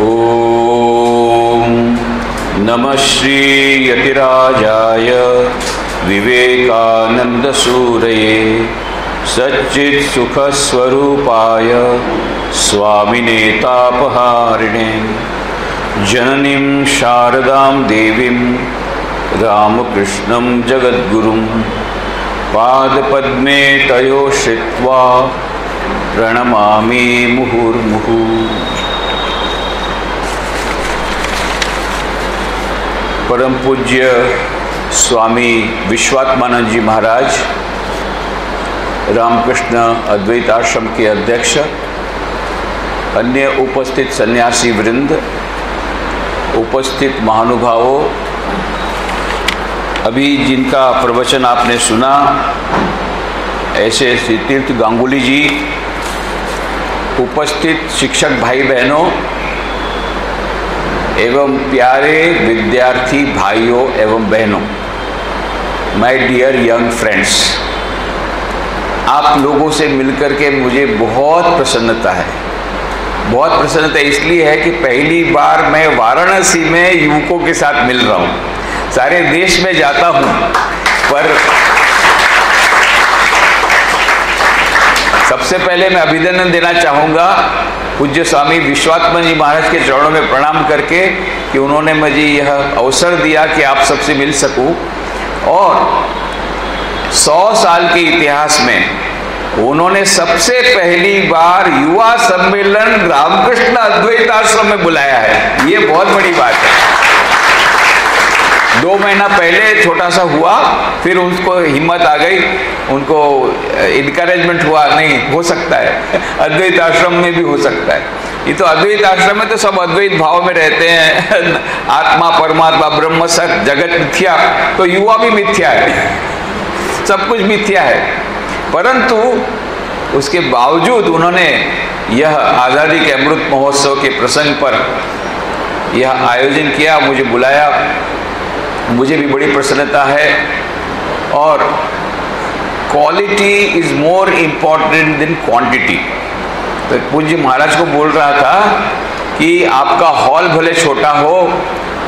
ओम नमः श्री यतिराजाय विवेकानंद सूरये सच्चित् सुख स्वरूपाय स्वामिने तापहारिणे जननीं शारदां देवीं रामकृष्णं जगद्गुरुं पादपद्मे तयो श्रित्वा प्रणमामि मुहुर्मुहुः। परम पूज्य स्वामी विश्वात्मानंद जी महाराज, रामकृष्ण अद्वैत आश्रम के अध्यक्ष, अन्य उपस्थित सन्यासी वृंद, उपस्थित महानुभावों, अभी जिनका प्रवचन आपने सुना, ऐसे श्री तीर्थ गांगुली जी, उपस्थित शिक्षक भाई बहनों एवं प्यारे विद्यार्थी भाइयों एवं बहनों, माय डियर यंग फ्रेंड्स, आप लोगों से मिलकर के मुझे बहुत प्रसन्नता है। बहुत प्रसन्नता इसलिए है कि पहली बार मैं वाराणसी में युवकों के साथ मिल रहा हूँ। सारे देश में जाता हूँ, पर सबसे पहले मैं अभिनंदन देना चाहूँगा पूज्य स्वामी विश्वात्मानंद जी महाराज के चरणों में प्रणाम करके कि उन्होंने मुझे यह अवसर दिया कि आप सबसे मिल सकूं। और 100 साल के इतिहास में उन्होंने सबसे पहली बार युवा सम्मेलन रामकृष्ण अद्वैत आश्रम में बुलाया है। ये बहुत बड़ी बात है। 2 महीना पहले छोटा सा हुआ, फिर उनको हिम्मत आ गई, उनको इनकरेजमेंट हुआ, नहीं हो सकता है, अद्वैत आश्रम में भी हो सकता है। ये तो अद्वैत आश्रम में तो सब अद्वैत भाव में रहते हैं, आत्मा परमात्मा ब्रह्म सत्य जगत मिथ्या, तो युवा भी मिथ्या है, सब कुछ मिथ्या है। परंतु उसके बावजूद उन्होंने यह आज़ादी के अमृत महोत्सव के प्रसंग पर यह आयोजन किया, मुझे बुलाया, मुझे भी बड़ी प्रसन्नता है। और quality is more important than quantity. तो पूज्य महाराज को बोल रहा था कि आपका हॉल भले छोटा हो,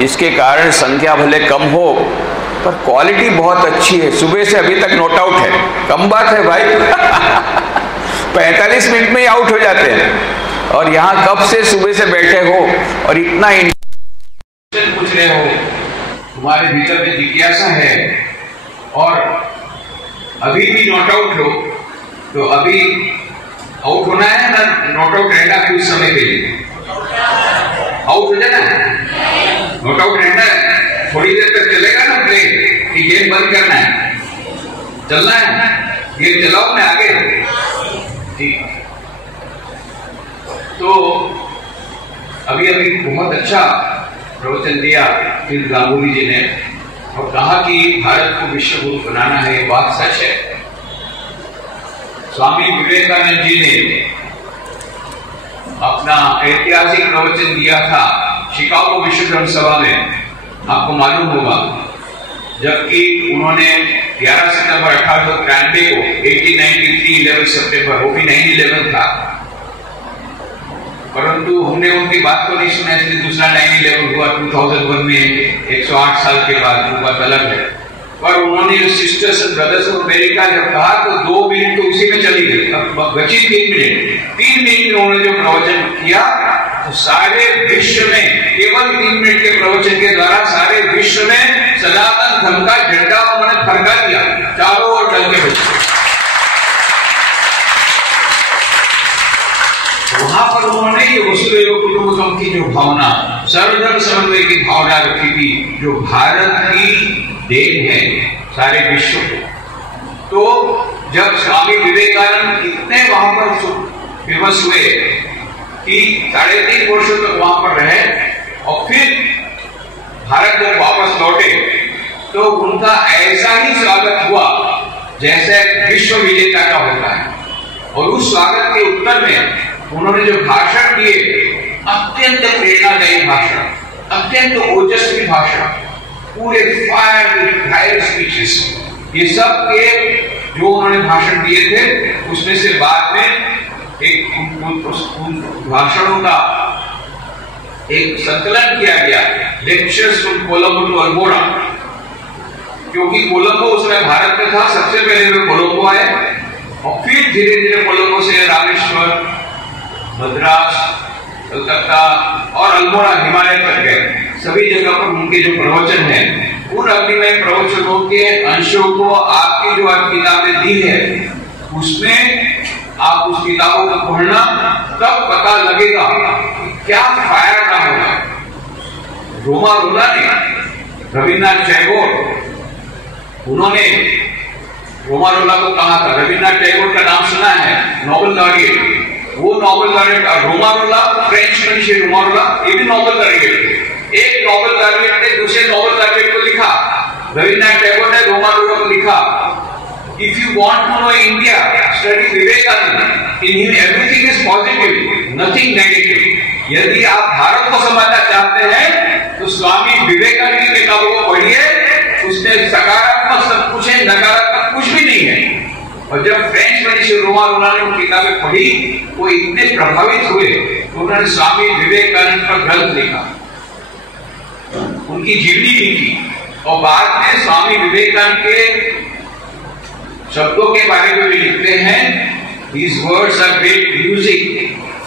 इसके कारण संख्या भले कम हो, पर क्वालिटी बहुत अच्छी है। सुबह से अभी तक नोट आउट है, कम बात है भाई 45 मिनट में ही आउट हो जाते हैं। और यहाँ कब से सुबह से बैठे हो और इतना पूछ रहे हो, तुम्हारे भीतर में जिज्ञासा है और अभी भी नॉट आउट हो, तो अभी आउट होना है ना, नॉट आउट रहना कुछ समय के लिए, आउट हो जाना, नॉट आउट रहना है, थोड़ी देर तक चलेगा ना प्ले, कि गेम बंद करना है, चलना है, गेम चलाओ ना आगे, ठीक। तो अभी बहुत अच्छा प्रवचन दिया तीर्थ गांगुली जी ने और कहा कि भारत को विश्व गुरु बनाना है, ये बात सच है। स्वामी विवेकानंद जी ने अपना ऐतिहासिक प्रवचन दिया था शिकागो विश्व धर्म सभा में, आपको मालूम होगा, जबकि उन्होंने 11 सितंबर 1893 को 1893 11 सितंबर, वो भी 9/11 था, परंतु हमने उनकी बात को नहीं सुना, इसलिए दूसरा 9/11 हुआ 2001 में, 108 साल के बाद, वो बात अलग है। पर उन्होंने sisters and brothers of America जब कहा तो 2 मिनट तो उसी में चली गई, अब बची 3 मिनट में उन्होंने जो प्रवचन किया, तो सारे विश्व में केवल 3 मिनट के प्रवचन के द्वारा सारे विश्व में सनातन धर्म का झंडा उन्होंने फरका दिया, चारों ओर डल के बचे। वहां पर उन्होंने ये वसुधैव कुटुंबकम की जो भावना, सर्वधर्म समन्वय की भावना रखी थी, जो भारत की देन है सारे विश्व को। तो जब स्वामी विवेकानंद इतने वहां पर फेमस हुए कि 3.5 वर्षों तक वहां पर रहे और फिर भारत जब वापस लौटे, तो उनका ऐसा ही स्वागत हुआ जैसे विश्व विजेता का होता है। और उस स्वागत के उत्तर में उन्होंने जो भाषण दिए, अत्यंत प्रेरणादायी भाषण, अत्यंत ओजस्वी भाषण, पूरे फायर स्पीचेस, ये सब के जो उन्होंने भाषण दिए थे, उसमें से बाद में एक भाषणों का एक संकलन किया गया, lectures from Colombo to Almora, क्योंकि कोलंबो उसमें भारत में था, सबसे पहले वे कोलंबो आए और फिर धीरे धीरे कोलंबो से रामेश्वर, मद्रास, कलकत्ता और अल्मोड़ा हिमालय तक गए। सभी जगह पर उनके जो प्रवचन है, उन अग्निमय प्रवचनों के अंशों को आपकी जो आप किताबें दी है उसमें आप उस किताबों को पढ़ना, तब पता लगेगा क्या फायर ना होगा। रोमा रोला ने, रविन्द्रनाथ टैगोर, उन्होंने रोमा रोला को कहा था, रविन्द्रनाथ टैगोर का नाम सुना है, नोबेल लॉरिएट, वो नोबेल लॉरिएट, रोमा रोला फ्रेंच मनीषी रोमा रोला, ये भी नोबेल लॉरिएट थे। एक नोबेल लॉरिएट ने दूसरे नोबेल लॉरिएट को लिखा, रविन्द्रनाथ टैगोर ने रोमा रोला को लिखा, if you want to know India, study Vivekananda, in him everything is positive, nothing negative. यदि आप भारत को समझना चाहते हैं तो स्वामी विवेकानंद की किताबों को पढ़िए, उसमें सकारात्मक सब कुछ है, नकारात्मक कुछ भी नहीं है। और जब फ्रेंच मनीषी रोमा रोला ने वो किताबें पढ़ी, वो इतने प्रभावित हुए, उन्होंने स्वामी विवेकानंद का ग्रंथ लिखा, उनकी जीवनी लिखी, और बाद में स्वामी विवेकानंद के शब्दों के बारे में भी लिखते हैं, these words are great music,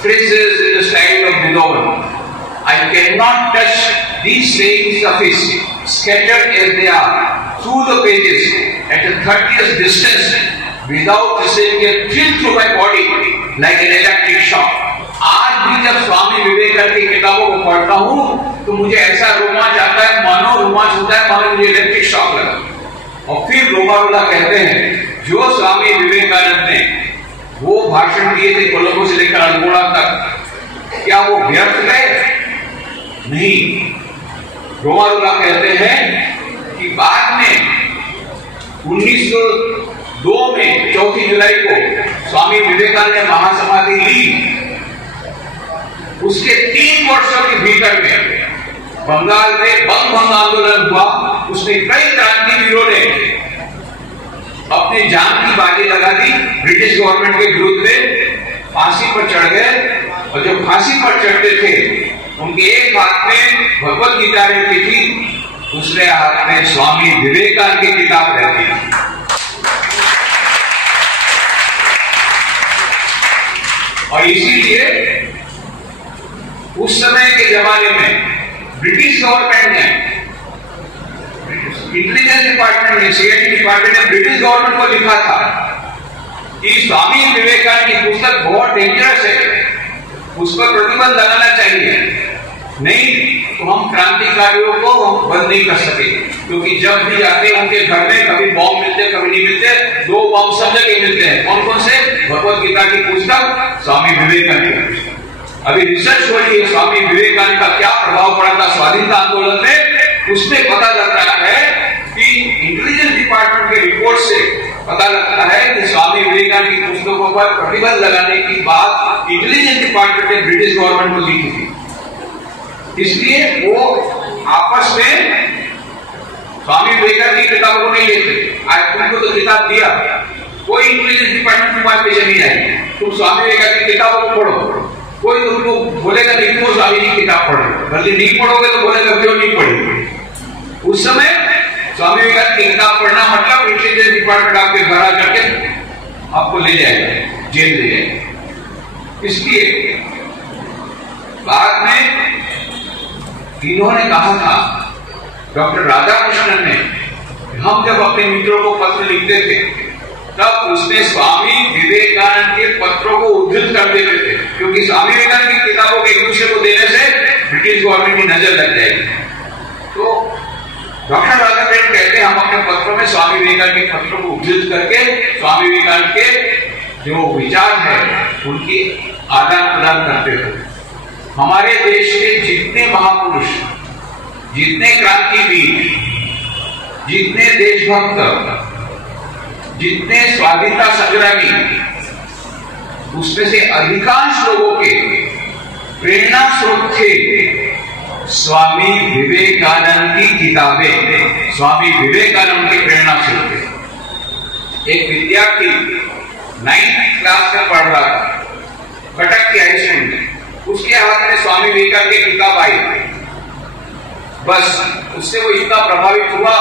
phrases in the style of Beethoven. I cannot touch these sayings of his, scattered as they are through the pages at a 30th distance, without receiving a thrill through my body like an electric shock. आज भी जब स्वामी विवेकानंद की किताबों को पढ़ता हूँ तो मुझे ऐसा रोमांच आता है, मानो रोमांच होता है, मानो मुझे इलेक्ट्रिक शॉक लगा। और फिर रोमा रोला कहते हैं, जो स्वामी विवेकानंद ने वो भाषण दिए थे कोलंबो से लेकर अल्मोड़ा तक, क्या वो व्यर्थ गए? नहीं। रोमा रोला कहते हैं कि बाद में 1902 में 4 जुलाई को स्वामी विवेकानंद ने महासमाधि ली। उसके 3 वर्षों के भीतर में बंगाल में बंग आंदोलन हुआ, उसमें कई क्रांतिवीरों ने अपनी जान की बाजी लगा दी, ब्रिटिश गवर्नमेंट के विरुद्ध में फांसी पर चढ़ गए। और जब फांसी पर चढ़ते थे, उनके एक हाथ में भगवत गीता रहती थी, दूसरे हाथ में स्वामी विवेकानंद की किताब रहती थी। और इसीलिए उस समय के जमाने में ब्रिटिश गवर्नमेंट ने, इंटेलिजेंस डिपार्टमेंट ने, सीआईडी डिपार्टमेंट ने ब्रिटिश गवर्नमेंट को लिखा था कि स्वामी विवेकानंद की पुस्तक बहुत डेंजरस है, उस पर प्रतिबंध लगाना चाहिए, नहीं तो हम क्रांतिकारियों को हम बंद नहीं कर सके। क्योंकि जब भी जाते हैं उनके घर में कभी बॉम्ब मिलते, कभी नहीं मिलते, 2 बॉम्ब सब जगह मिलते हैं। कौन कौन से? भगवत गीता की पुस्तक, स्वामी विवेकानंद की पुस्तक। अभी रिसर्च हो रही है स्वामी विवेकानंद का क्या प्रभाव पड़ा था स्वाधीनता आंदोलन में, उसमें पता लगता है कि इंटेलिजेंस डिपार्टमेंट के रिपोर्ट से पता लगता है कि स्वामी विवेकानंद की पुस्तकों पर प्रतिबंध लगाने की बात इंटेलिजेंस डिपार्टमेंट ने ब्रिटिश गवर्नमेंट को लिखी थी। इसलिए वो आपस में स्वामी विवेकानंद की किताबों को नहीं लेते। आज तुमको तो किताब दिया, कोई इंटेलिजेंस डिपार्टमेंट की बात पीछे नहीं आएगी, तुम स्वामी विवेकानंद की किताबों को पढ़ो। कोई तुमको बोलेगा नहीं तुम स्वामी जी की किताब पढ़ो, बल्कि नहीं पढ़ोगे तो बोलेगा क्यों नहीं पढ़ी। उस समय स्वामी विवेकानंद की किताब पढ़ना मतलब इंटेलिजेंस डिपार्टमेंट आपके घर आ करके आपको ले जाएगा, जेल ले जाएगा। इसलिए बाद में इन्होंने कहा था, डॉक्टर राधाकृष्णन ने, हम जब अपने मित्रों को पत्र लिखते थे तब उसमें स्वामी विवेकानंद के पत्रों को उद्धृत कर देते थे, क्योंकि स्वामी विवेकानंद की किताबों के एक दूसरे को देने से ब्रिटिश गवर्नमेंट की नजर लग जाएगी। तो डॉक्टर राधाकृष्णन कहते हैं, हम अपने पत्रों में स्वामी विवेकानंद के पत्रों को उद्धृत करके स्वामी विवेकानंद के जो विचार है उनकी आदान प्रदान करते थे। हमारे देश के जितने महापुरुष, जितने क्रांतिवीर, जितने देशभक्त, जितने स्वाधीनता संग्रामी, उसमें से अधिकांश लोगों के प्रेरणा स्रोत थे स्वामी विवेकानंद की किताबें। स्वामी विवेकानंद के प्रेरणा स्रोत थे। एक विद्यार्थी 9th क्लास में पढ़ रहा था, कटक की हाई स्कूल में, उसके हाथ में स्वामी विवेकानंद विवेकानंद की किताब आई, बस उससे वो इतना प्रभावित हुआ,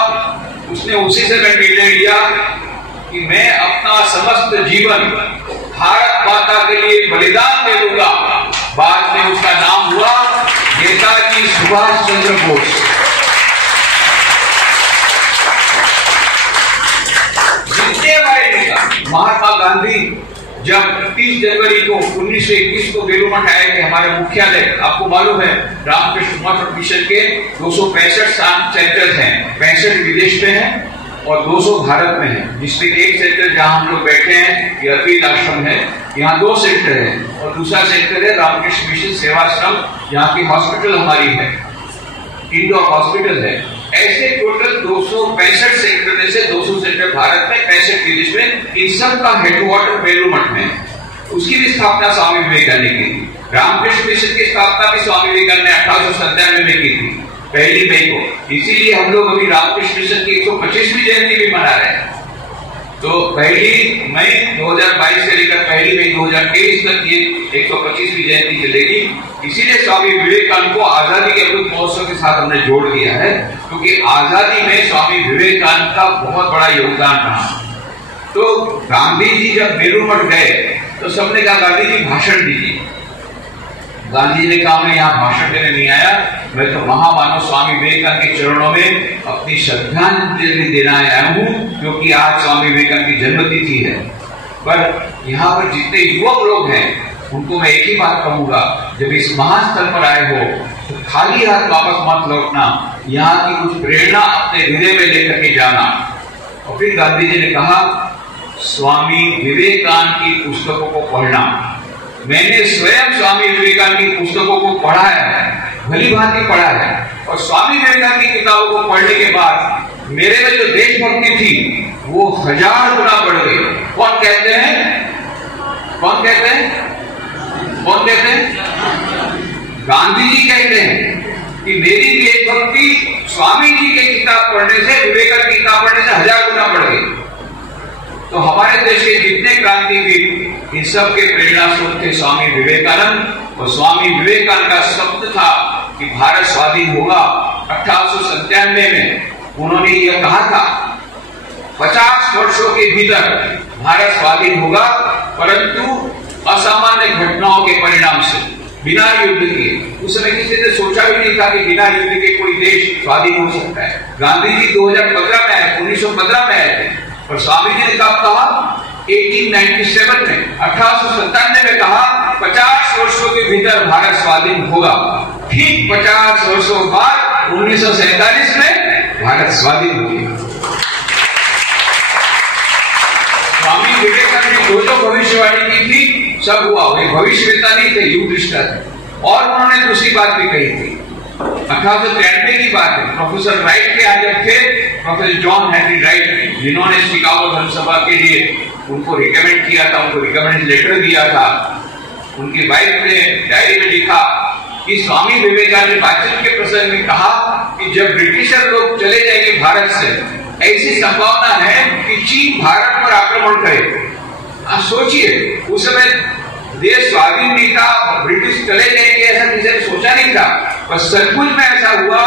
उसने उसी से मैं निर्णय लिया कि मैं अपना समस्त जीवन भारत माता के लिए बलिदान दे दूंगा। बाद में उसका नाम हुआ नेताजी सुभाष चंद्र बोस। जितने हमारे नेता, महात्मा गांधी जब 30 जनवरी को 1921 को बेलूर आए थे हमारे मुख्यालय, आपको मालूम है रामकृष्ण मठ मिशन के 265 सेंटर्स हैं, 65 विदेश में हैं और 200 भारत में है, जिसमें एक सेंटर जहां हम लोग बैठे हैं ये अद्वैत आश्रम है, यहाँ 2 सेंटर है और दूसरा सेंटर है रामकृष्ण मिशन सेवाश्रम, यहाँ की हॉस्पिटल हमारी है, इंडोर हॉस्पिटल है। ऐसे टोटल 265 सेंटर में से 200 सेंटर भारत में, 65 विदेश में, इन सब का हेडक्वार्टर बेलूर मठ में है। उसकी भी स्थापना स्वामी विवेकानंद ने की थी। रामकृष्ण मिशन की स्थापना भी स्वामी विवेकानंद ने 1897 में की थी, 1 मई को। इसीलिए हम लोग अभी रामकृष्ण मिशन की 125वीं जयंती भी मना रहे हैं। तो 1 मई 2022 से लेकर 1 मई 2023 तक ये 125वीं जयंती चलेगी। इसीलिए स्वामी विवेकानंद को आजादी के अमृत महोत्सव के साथ हमने जोड़ दिया है, क्योंकि आजादी में स्वामी विवेकानंद का बहुत बड़ा योगदान रहा। तो गांधी जी जब बेलूर मठ गए तो सबने कहा गांधी जी भाषण दीजिए। गांधी ने कहा मैं यहाँ भाषण देने नहीं आया, मैं तो महामानव स्वामी विवेकानंद के चरणों में अपनी श्रद्धांजलि देना आया हूँ, क्योंकि आज स्वामी विवेकानंद की जन्मतिथि है। पर यहाँ पर जितने युवक लोग हैं उनको मैं एक ही बात कहूंगा, जब इस महास्थल पर आए हो तो खाली हाथ वापस मत लौटना, यहाँ की कुछ प्रेरणा अपने हृदय में लेकर के जाना। और फिर गांधी जी ने कहा स्वामी विवेकानंद की पुस्तकों को पढ़ना। मैंने स्वयं स्वामी विवेकानंद की पुस्तकों को पढ़ा है, भली भांति पढ़ा है, और स्वामी विवेकानंद की किताबों को पढ़ने के बाद मेरे में जो देशभक्ति थी वो 1000 गुना बढ़ गई। कौन कहते हैं? कौन कहते हैं? कौन कहते हैं? गांधी जी कहते हैं कि मेरी देशभक्ति स्वामी जी की किताब पढ़ने से, विवेकानंद की किताब पढ़ने से 1000 गुना बढ़ गई। तो हमारे देश के जितने क्रांतिवीर इन सब के प्रेरणा स्रोत थे स्वामी विवेकानंद, और स्वामी विवेकानंद का शब्द था कि भारत स्वाधीन होगा। 1897 में उन्होंने यह कहा था 50 वर्षों के भीतर भारत स्वाधीन होगा, परंतु असामान्य घटनाओं के परिणाम से, बिना युद्ध के। उस समय किसी ने सोचा भी नहीं था कि बिना युद्ध के कोई देश स्वाधीन हो सकता है। गांधी जी 2015 में आए, 1915 में आए थे, और स्वामी जी ने कब कहा? 1897 में, 1897 में कहा 50 वर्षों के भीतर भारत स्वाधीन होगा। ठीक 50 वर्षों बाद 1947 में भारत स्वाधीन हो गया। स्वामी विवेकानंद ने जो भविष्यवाणी की थी सब हुआ। वे भविष्यवेता नहीं थे, युगदृष्टा थे। और उन्होंने दूसरी बात भी कही थी, 1893 की बात है। प्रोफेसर राइट के यहाँ जब थे, प्रोफेसर जॉन हेनरी राइट, जिन्होंने शिकागो धर्मसभा के लिए उनको रिकमेंड किया था, उनको रिकमेंड लेटर दिया था, उनकी वाइफ ने डायरी में लिखा कि स्वामी विवेकानंद ने बातचीत के प्रसंग में कहा कि जब ब्रिटिशर लोग चले जाएंगे भारत से, ऐसी संभावना है कि चीन भारत पर आक्रमण करे। आप सोचिए, उस समय देश स्वाधीन नहीं था, ब्रिटिश चले जाएंगे ऐसा किसी ने सोचा नहीं था, पर सचमुच में ऐसा हुआ।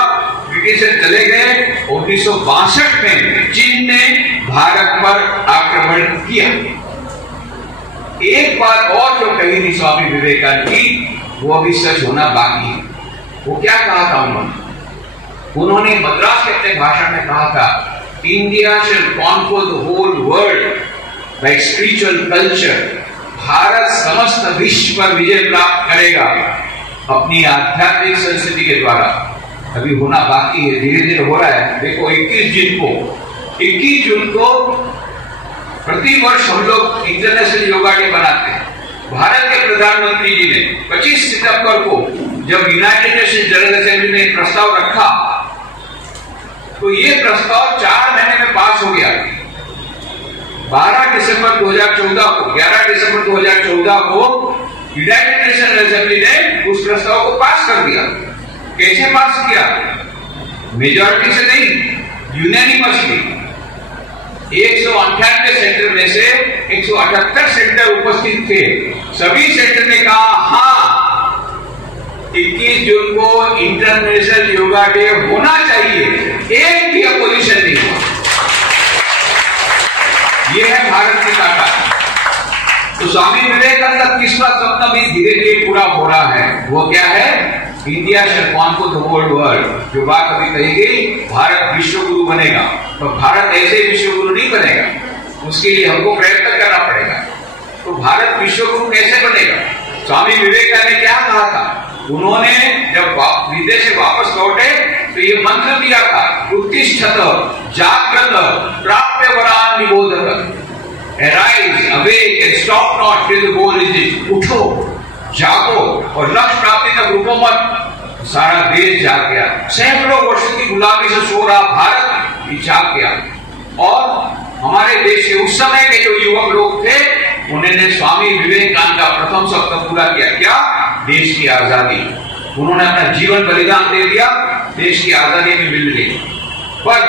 ब्रिटिशर चले गए। 1962 में चीन ने भारत पर आक्रमण किया। एक बात और जो कही थी स्वामी विवेकानंद की, वो अभी सच होना बाकी है। वो क्या कहा था उन्होंने मद्रास के अपने भाषण में कहा था, India shall conquer the whole world by spiritual culture. Bharat समस्त विश्व पर विजय प्राप्त करेगा अपनी आध्यात्मिक संस्कृति के द्वारा। अभी होना बाकी है, धीरे धीरे हो रहा है। देखो 21 जून को प्रति वर्ष हम लोग इंटरनेशनल योगा डे मनाते हैं। भारत के प्रधानमंत्री जी ने 25 सितंबर को जब यूनाइटेड नेशन जनरल असेंबली ने प्रस्ताव रखा, तो ये प्रस्ताव 4 महीने में पास हो गया। 12 दिसंबर 2014 को, 11 दिसंबर 2014 को यूनाइटेड नेशन असेंबली ने उस प्रस्ताव को पास कर दिया। कैसे पास किया? मेजॉरिटी से नहीं, यूनानिमसली। 198 सेंटर में से 178 सेंटर उपस्थित थे। सभी सेंटर ने कहा हाँ, 21 29 जून को इंटरनेशनल योगा डे होना चाहिए, एक भी अपोजिशन नहीं हुआ। ये है भारत की ताकत। तो स्वामी विवेकानंद का तीसरा सपना भी धीरे धीरे पूरा हो रहा है। वो क्या है? India shall conquer the whole world. जो बात अभी कही गई, भारत विश्व गुरु बनेगा। तो भारत ऐसे विश्व गुरु नहीं बनेगा, उसके लिए हमको प्रयत्न करना पड़ेगा। तो भारत विश्व गुरु कैसे बनेगा? स्वामी विवेकानंद ने क्या कहा था? उन्होंने जब विदेश से वापस लौटे तो ये मंत्र दिया था, उत्तिष्ठत जाग्रत प्राप्य वरान निबोधत। Arise, awake and stop not till the goal is reached। उठो, जागो और लक्ष्य प्राप्ति तक रुको मत। सारा देश जाग गया। सैकड़ों वर्षों की गुलामी से सो रहा भारत ये जाग गया। और हमारे देश के उस समय के जो युवक लोग थे, उन्होंने स्वामी विवेकानंद का प्रथम सपना पूरा किया। क्या? देश की आजादी। उन्होंने अपना जीवन बलिदान दे दिया, देश की आजादी में मिल गई। पर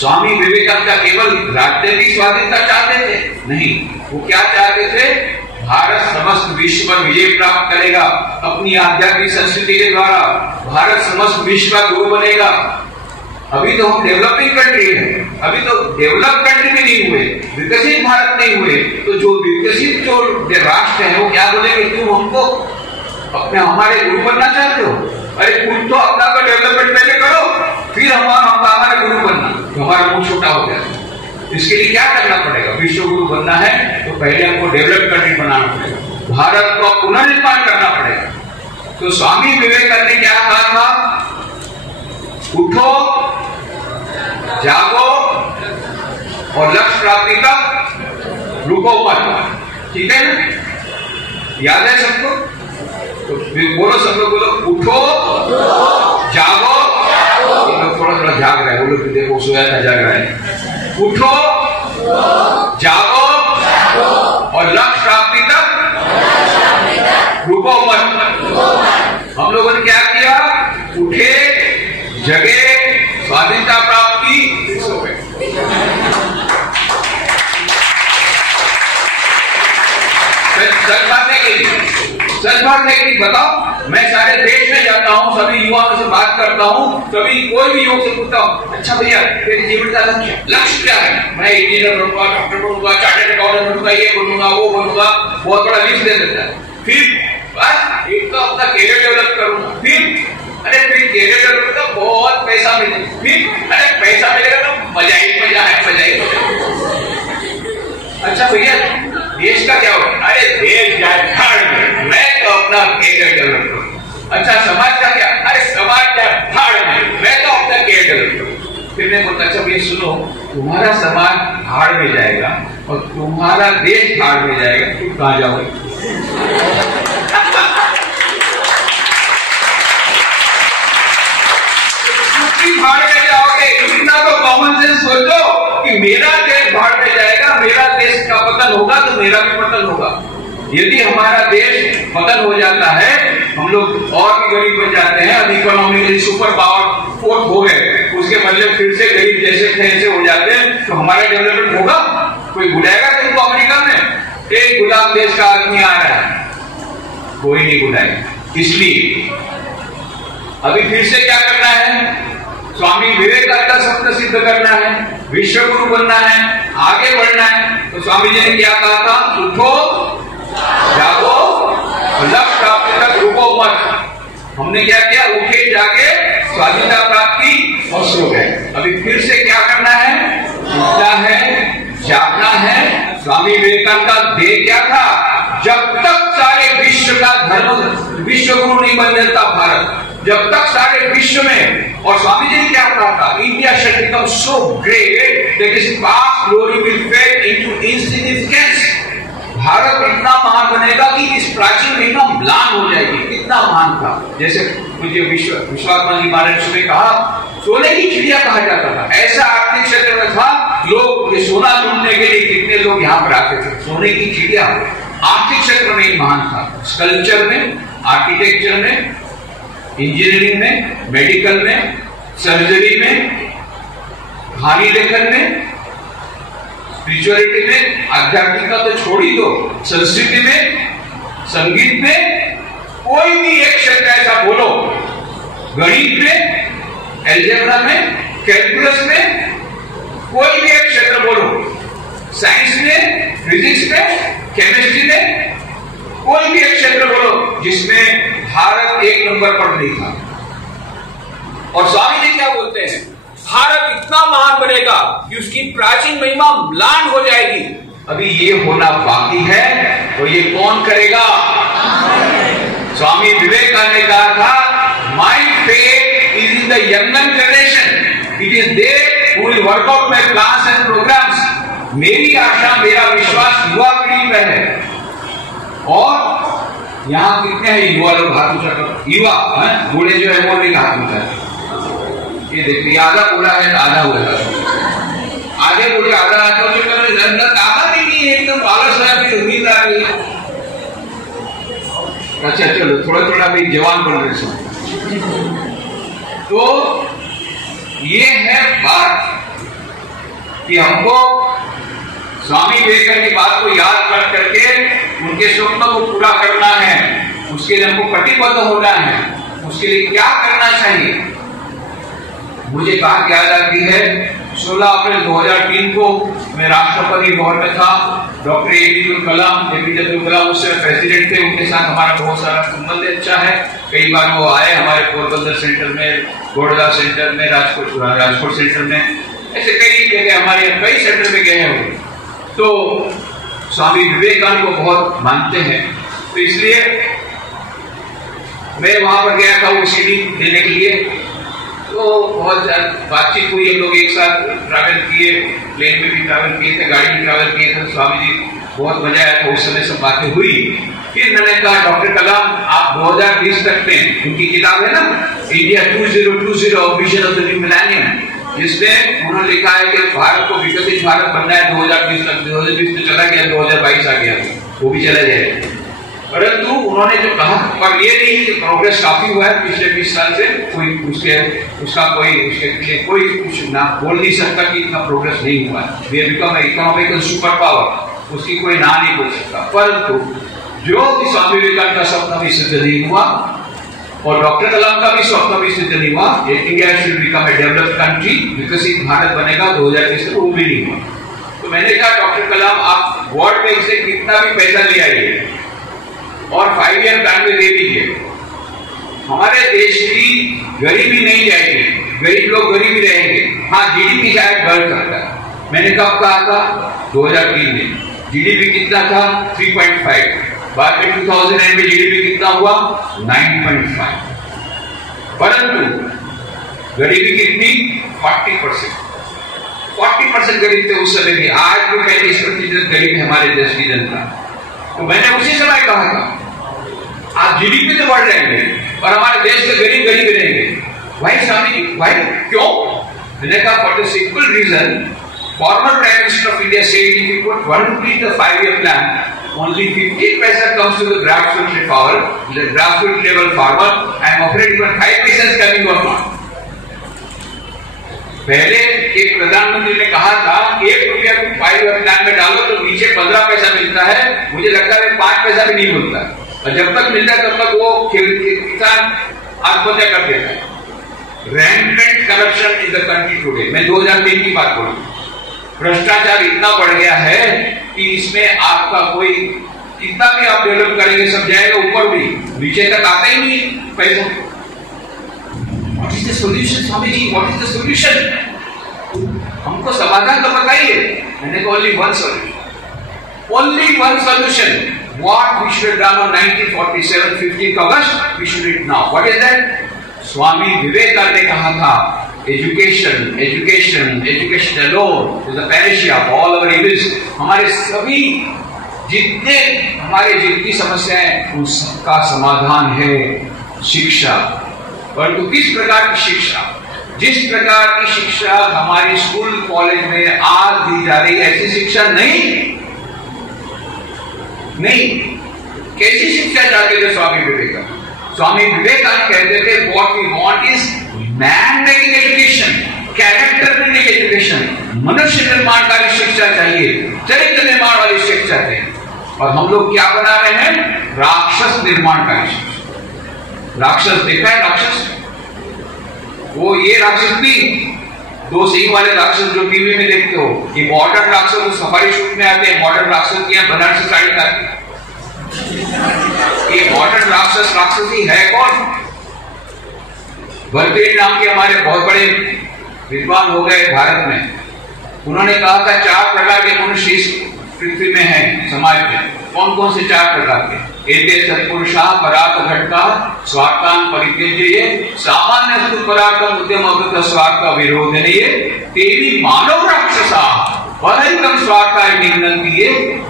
स्वामी विवेकानंद का केवल राजनीतिक स्वाधीनता चाहते थे? नहीं, वो क्या चाहते थे? भारत समस्त विश्व पर विजय प्राप्त करेगा अपनी आध्यात्मिक संस्कृति के द्वारा। भारत समस्त विश्व का गुरु बनेगा। अभी तो हम डेवलपिंग कंट्री है, अभी तो डेवलप कंट्री भी नहीं हुए, विकसित भारत नहीं हुए। तो जो विकसित जो राष्ट्र है वो क्या बोलेंगे? तुम हमको अपने हमारे गुरु बनना चाहते हो? अरे तुम तो अपना का डेवलपमेंट पहले करो, फिर हमारे गुरु बनना। तो हमारा मुंह छोटा हो गया। इसके लिए क्या करना पड़ेगा? विश्व गुरु बनना है तो पहले हमको डेवलप कंट्री बनाना पड़ेगा, भारत को पुनर्निर्माण करना पड़ेगा। तो स्वामी विवेकानंद ने क्या कहा था? उठो, जागो और लक्ष्य प्राप्ति तक रुको मत। ठीक है ना? याद है सबको? तो बोलो, सब लोग बोलो, उठो, जागो। ये लोग थोड़ा थोड़ा जाग रहे हैं, वो लोग देखो सोया था, जाग रहे हैं। उठो, जागो और लक्ष्य प्राप्ति तक रुको मत। हम लोगों ने क्या किया? उठे, जगे, स्वाधीनता प्राप्त की, सो गए। सच बात है कि बताओ, मैं सारे देश में जाता हूँ, सभी युवाओं से बात करता हूँ, कभी कोई भी युवक से पूछता हूँ, अच्छा भैया तेरे जीवन का लक्ष्य क्या है? मैं इंजीनियर बनूंगा, डॉक्टर बनूंगा, चार्टर्ड अकाउंटेंट बनूंगा, ये बनूंगा, वो बनूंगा। बहुत बड़ा लिस्ट दे देता है। फिर बस एक तो अपना कैरियर डेवलप करूंगा। फिर कैरियर डेवलप का बहुत पैसा मिलेगा। फिर पैसा मिलेगा तो मजा ही मजा है, मजा ही मजा। अच्छा भैया देश का क्या होगा? अरे देश जाए भाड़ में, मैं तो अपना कैरियर डेवलप करूँ। अच्छा समाज का क्या? अरे समाज जाए भाड़ में, मैं तो अपना कैरियर डेवलप करूँ। फिर मैं बोलता, अच्छा भैया सुनो, तुम्हारा समाज भाड़ में जाएगा और तुम्हारा देश भाड़ में जाएगा, तुम कहाँ जाओगे? भाड़ में जाओगे? इतना तो कॉमन सेंस सोचो कि मेरा देश भाड़ में जाएगा, मेरा देश का पतन होगा तो मेरा भी पतन होगा। यदि हमारा देश पतन हो जाता है, हम लोग और भी गरीब बन जाते हैं, इकोनॉमिकली सुपर पावर फोर्स हो गए, उसके बदले फिर से गरीब जैसे थे ऐसे हो जाते हैं, तो हमारा डेवलपमेंट होगा? कोई बुलाएगा तुमको अमेरिका में? एक गुलाम देश का आदमी आ रहा है, कोई नहीं बुलाएगा। इसलिए अभी फिर से क्या करना है? स्वामी विवेकानंद का सपना सिद्ध करना है, विश्व गुरु बनना है, आगे बढ़ना है। तो स्वामी जी ने क्या कहा था? उठो, जागो और लक्ष्य प्राप्ति तक रुको मत। हमने क्या किया? उठे, जागे, स्वाधीनता प्राप्त की और सो गए। अभी फिर से क्या करना है? उठना है, जागना है। स्वामी विवेकानंद का ध्येय क्या था? जब तक सारे विश्व का धर्म विश्व गुरु नहीं बन जाता भारत, जब तक सारे विश्व में। और स्वामी जी ने क्या कहा था? India shell become so great that its past glory will fade into insignificance. Bharat इतना महान बनेगा कि इस प्राचीन महिमा म्लान हो जाएगी। कितना महान था। जैसे मुझे विश्वात्मा जी महाराज ने कहा, सोने की चिड़िया कहा जाता था। ऐसा आर्थिक क्षेत्र में था, लोग सोना ढूंढने के लिए कितने लोग यहाँ पर आते थे। सोने की चिड़िया आर्थिक क्षेत्र में महान था। स्कल्पचर में, आर्किटेक्चर में, इंजीनियरिंग में, मेडिकल में, सर्जरी में, कहानी लेखन में, स्पिरिचुअलिटी में, आध्यात्मिकता तो छोड़ ही दो, संस्कृति में, संगीत में, कोई भी एक क्षेत्र ऐसा बोलो, गणित में, अलजेब्रा में, कैलकुलस में, कोई भी एक क्षेत्र बोलो, साइंस में, फिजिक्स में, केमिस्ट्री में, कोई भी एक क्षेत्र बोलो जिसमें भारत एक नंबर पर नहीं था। और स्वामी जी क्या बोलते हैं, भारत इतना महान बनेगा कि उसकी प्राचीन महिमा म्लान हो जाएगी। अभी ये होना बाकी है, तो ये कौन करेगा? स्वामी विवेकानंद ने कहा था, my faith is in the younger generation, it is they who will work out my plans and programmes. मेरी आशा, मेरा विश्वास युवा पीढ़ी पर है। और यहाँ कितने हैं युवा लोग? हाथ ऊंचा करो। युवा, बूढ़े जो है वो नहीं हाथ ऊंचा। ये देखिए, आधा पूरा है, आधा हुआ था, आधे पूरे आधा हाथ ऊंचा करो। ताकत ही नहीं है, एकदम आलस है, फिर उम्मीद आ गई। अच्छा चलो, थोड़ा थोड़ा भी जवान बन रहे सब। तो ये है बात कि हमको स्वामी विवेकानंद की बात को याद कर करके उनके स्वप्न को पूरा करना है, उसके लिए हमको कटिबद्ध होना है। उसके लिए क्या करना चाहिए? मुझे बात याद आती है, 16 अप्रैल 2003 को मैं राष्ट्रपति भवन में था। डॉक्टर एपीजे अब्दुल कलाम उस समय प्रेसिडेंट थे, उनके साथ हमारा बहुत सारा संबंध अच्छा है। कई बार वो आए हमारे पोरबंदर सेंटर में, गोड़गा सेंटर में, राजकोट सेंटर में, ऐसे कई जगह हमारे कई सेंटर में गए हुए। तो स्वामी विवेकानंद को बहुत मानते हैं, तो इसलिए मैं वहां पर गया था वो सीडी देने के लिए। तो बहुत बातचीत हुई, हम लोग एक साथ ट्रैवल किए, प्लेन में भी ट्रैवल किए थे, गाड़ी में ट्रैवल किए थे। स्वामी जी बहुत मजा आया था, उस समय सब बातें हुई। फिर मैंने कहा, डॉक्टर कलाम आप 2020 तक में, उनकी किताब है ना India 2020 vision of the new millennium, जिसमें उन्होंने लिखा है कि भारत को विकसित भारत बनना है 2020 तक। 2020 तो चला गया, 2022 आ गया, वो भी चला जाएगा। परंतु उन्होंने जो कहा, पर ये नहीं कि प्रोग्रेस काफी हुआ है पिछले 20 साल से, कोई उसके कोई कुछ ना बोल नहीं सकता कि इतना प्रोग्रेस नहीं हुआ है। We have become economical super power, उसकी कोई ना नहीं बोल सकता। परंतु जो भी स्वामी विवेकानंद का सपना भी सिद्ध नहीं हुआ और डॉक्टर कलाम का भी स्वप्न भी सिद्ध नहीं हुआ, India should become a developed country, विकसित भारत बनेगा 2020 तक, वो भी नहीं हुआ। तो मैंने कहा, डॉक्टर कलाम आप वर्ल्ड बैंक से कितना भी पैसा ले आइए और 5 ईयर प्लान में दे दीजिए, हमारे देश की गरीबी नहीं जाएगी, गरीब लोग गरीब ही रहेंगे। हाँ, जीडीपी शायद बढ़ सकता है। मैंने कब कहा था? 2003 में जीडीपी कितना था? 3.5। बाद में 2009 में जीडीपी कितना हुआ? 9.5। परंतु गरीबी कितनी? 40%। 40% गरीब थे उस समय भी। आज भी 35% गरीब है हमारे देश की जनता। तो मैंने उसी समय कहा था, आज जीडीपी तो बढ़ जाएंगे और हमारे देश के गरीब गरीब रहेंगे। भाई स्वामी जी, भाई क्यों? मैंने कहा, for the simple reason, former Prime Minister of India said if you put 1 rupee in the 5-year plan, only 15 paisa comes to the grassroots level farmer. I am afraid even 5 paisa is coming or not. पहले एक प्रधानमंत्री ने कहा था, 1 रुपया 5 year plan में डालो तो नीचे 15 पैसा मिलता है। मुझे लगता है 5 पैसा भी नहीं मिलता, और जब तक मिलता है तब तक वो किसान आत्महत्या कर देता है। Rampant corruption in the country today. मैं 2003 की बात करूं, भ्रष्टाचार इतना बढ़ गया है कि इसमें आपका कोई कितना भी आप डेवलप करेंगे सब जाएगा ऊपर भी, नीचे तक आता ही नहीं पैसा। What is the solution, Swami ji? What is the solution? हमको समाधान तो बताइए। मैंने कहा, only one solution. Only one solution. What we should have done on 1947, 15th August, we should do it now. What is that? Swami Vivekananda ने कहा था, education education education alone is the panacea of all our ills. हमारे सभी जितनी समस्याएं, उन सबका समाधान है शिक्षा। परंतु किस प्रकार की शिक्षा? जिस प्रकार की शिक्षा हमारे स्कूल कॉलेज में आज दी जा रही है, ऐसी शिक्षा नहीं। कैसी शिक्षा चाहते थे स्वामी विवेकानंद? स्वामी विवेकानंद कहते थे, what we want is man making education, character building education, मनुष्य निर्माणकारी शिक्षा चाहिए, चरित्र निर्माण वाली शिक्षा चाहिए। और हम लोग क्या बना रहे हैं? राक्षस निर्माणकारी शिक्षा। राक्षस देखा है? राक्षस वो ये राक्षस भी, दो सिंह वाले राक्षस जो टीवी में देखते हो, ये मॉडर्न राक्षस जो सफारी शूट में आते हैं, मॉडर्न राक्षस की बनारसी साड़ी आती है। ये मॉडर्न राक्षस राक्षसी है कौन? भरतेज नाम के हमारे बहुत बड़े विद्वान हो गए भारत में, उन्होंने कहा था 4 प्रकार के मनुष्य इस पृथ्वी में हैं समाज में। कौन कौन से 4 प्रकार के? एते सत्पुरुषा परात घटका स्वार्थान परित्यज्य सामान्य पराक्रम उद्यम स्वार्थ विरोधनीय तेवी मानव राक्षसा परहितम स्वार्था निघ्नन्ति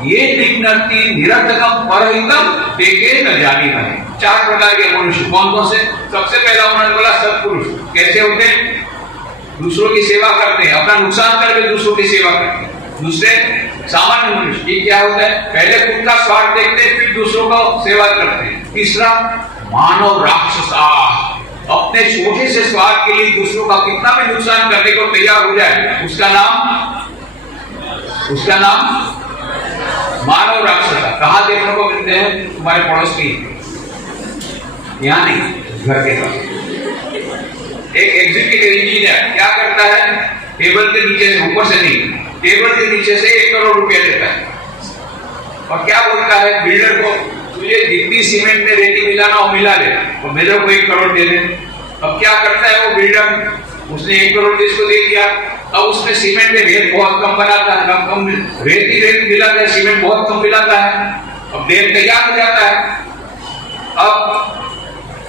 ये निघ्नन्ति निरर्थकम परहितम देखे न जानी बने। 4 प्रकार के मनुष्य कौन कौन से? सबसे पहला उन्होंने बोला सत्पुरुष। कैसे होते हैं? दूसरों की सेवा करते हैं, अपना नुकसान करके दूसरों की सेवा करते हैं। दूसरे सामान्य मनुष्य, ये क्या होता है? पहले खुद का स्वार्थ देखते हैं, फिर दूसरों का सेवा करते हैं। तीसरा मानव राक्षसा, अपने छोटे से स्वार्थ के लिए दूसरों का कितना भी नुकसान करने को तैयार हो जाए, उसका नाम मानव राक्षसा। कहां देखने को मिलते हैं? तुम्हारे पड़ोस की, यहां नहीं, घर के पास। एक एग्जीक्यूटिव इंजीनियर क्या करता है? टेबल के नीचे से, ऊपर से नहीं, टेबल के नीचे से 1 करोड़ रुपया देता है और क्या बोलता है बिल्डर को, तुझे जितनी सीमेंट में रेती मिलाना हो मिला ले, और मेरे को 1 करोड़ दे दे। अब क्या करता है वो बिल्डर? उसने 1 करोड़ इसको दे दिया। अब उसमें सीमेंट में रेत बहुत कम बनाता है, कम रेत मिलाता है, सीमेंट बहुत कम मिलाता है। अब डेम तैयार हो जाता है। अब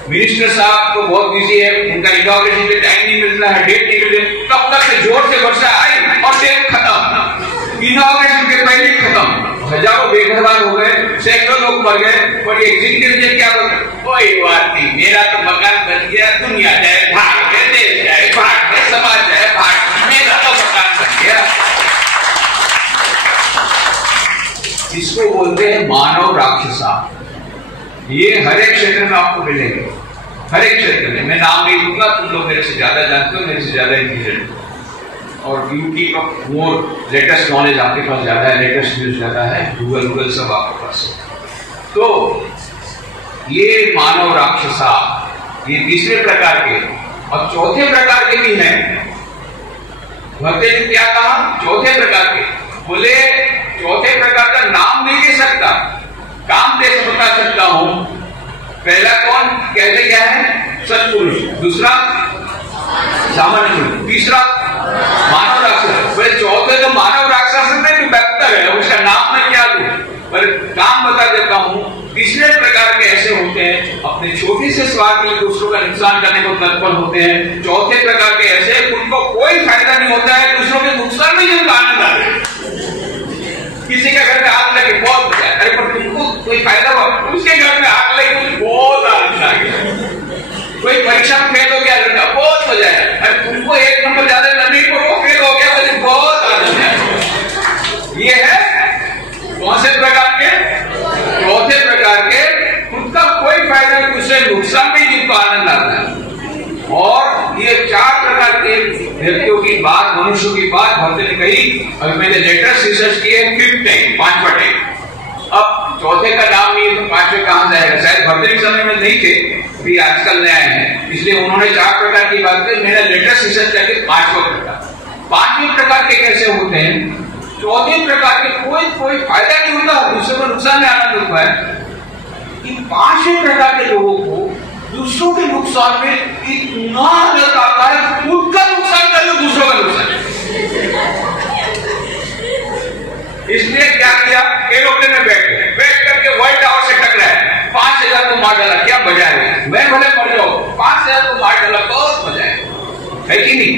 मिनिस्टर साहब तो बहुत बिजी है, उनका इनॉग्रेशन पे टाइम नहीं मिलता है, डेट नहीं मिलती, तब तक से जोर से वर्षा आई और डेट खत्म, इनॉग्रेशन के पहले खत्म। हजारों बेघरवाल हो गए, सैकड़ों लोग मर गए, और एग्जीक्यूटिव ने क्या बोला? कोई बात नहीं, मेरा तो मकान बन गया, दुनिया जाए भाग, देश जाए भाग, समाज जाए भाग, मेरा तो मकान बन गया। इसको बोलते हैं मानव राक्षसा। ये हर एक क्षेत्र में आपको मिलेंगे, हर एक क्षेत्र में। मैं नाम नहीं दूंगा, तुम लोग मेरे से ज्यादा जानते हो, मेरे से ज्यादा इंटेलिजेंट हो, और you keep up more latest knowledge आपके पास ज्यादा है, लेटेस्ट न्यूज ज्यादा है, गूगल सब आपके पास है। तो ये मानव राक्षसा, ये तीसरे प्रकार के। और चौथे प्रकार के भी हैं। भक्त ने क्या कहा? चौथे प्रकार के। बोले चौथे प्रकार का नाम नहीं दे सकता, काम दे बता सकता हूं। पहला कौन? कहते क्या है? सत्पुरुष। दूसरा सामान्य पुरुष। तीसरा मानव राक्षस। बोले चौथे तो मानव राक्षस में भी बेहतर है, उसका नाम मैं क्या दूं, पर काम बता देता हूं। तीसरे प्रकार के ऐसे होते हैं, अपने छोटे से स्वार्थ के लिए दूसरों का नुकसान करने को तत्पर होते हैं। चौथे प्रकार के ऐसे, उनको कोई फायदा नहीं होता है, दूसरों के नुकसान में जिनको आनंद आता है। किसी के घर में आग लगे, बहुत मजा है, अरे पर तुमको कोई फायदा हुआ? उसके घर में आग लगी, मुझे बहुत आनंद आ गया। कोई परीक्षा में फेल हो गया लड़का, बहुत मजा है, अरे तुमको 1 नंबर ज्यादा नहीं पर वो फेल हो गया, मुझे बहुत आनंद है। ये है कौन से प्रकार के? चौथे प्रकार के। उनका कोई फायदा नहीं, उससे नुकसान में जिनको आनंद आता है। और ये 4 प्रकार के व्यक्तियों की बात, मनुष्यों की बात भक्त ने कही। अभी मैंने लेटेस्ट रिसर्च किए 5th टाइम, 5वां टाइम। अब चौथे का नाम नहीं है तो 5वें कहां जाएगा? शायद भक्त के समय में नहीं थे, अभी आजकल नया है, इसलिए उन्होंने 4 प्रकार की बात की। मैंने लेटेस्ट रिसर्च करके 5वां प्रकार। 5वें प्रकार के कैसे होते हैं? चौथे प्रकार के कोई फायदा नहीं होता, दूसरे को नुकसान में आनंद होता है। इन 5वें प्रकार के लोगों को दूसरों के नुकसान में इतना आनंद आता है, खुद का नुकसान कर लो, दूसरों का नुकसान। इसलिए क्या किया? एरोप्लेन में बैठ करके व्हाइट हाउस से टकराया, 5000 को मार डाला। क्या मजा है? मैं भले मर जाऊं, 5000 को मार डाला, बहुत मजा है कि नहीं?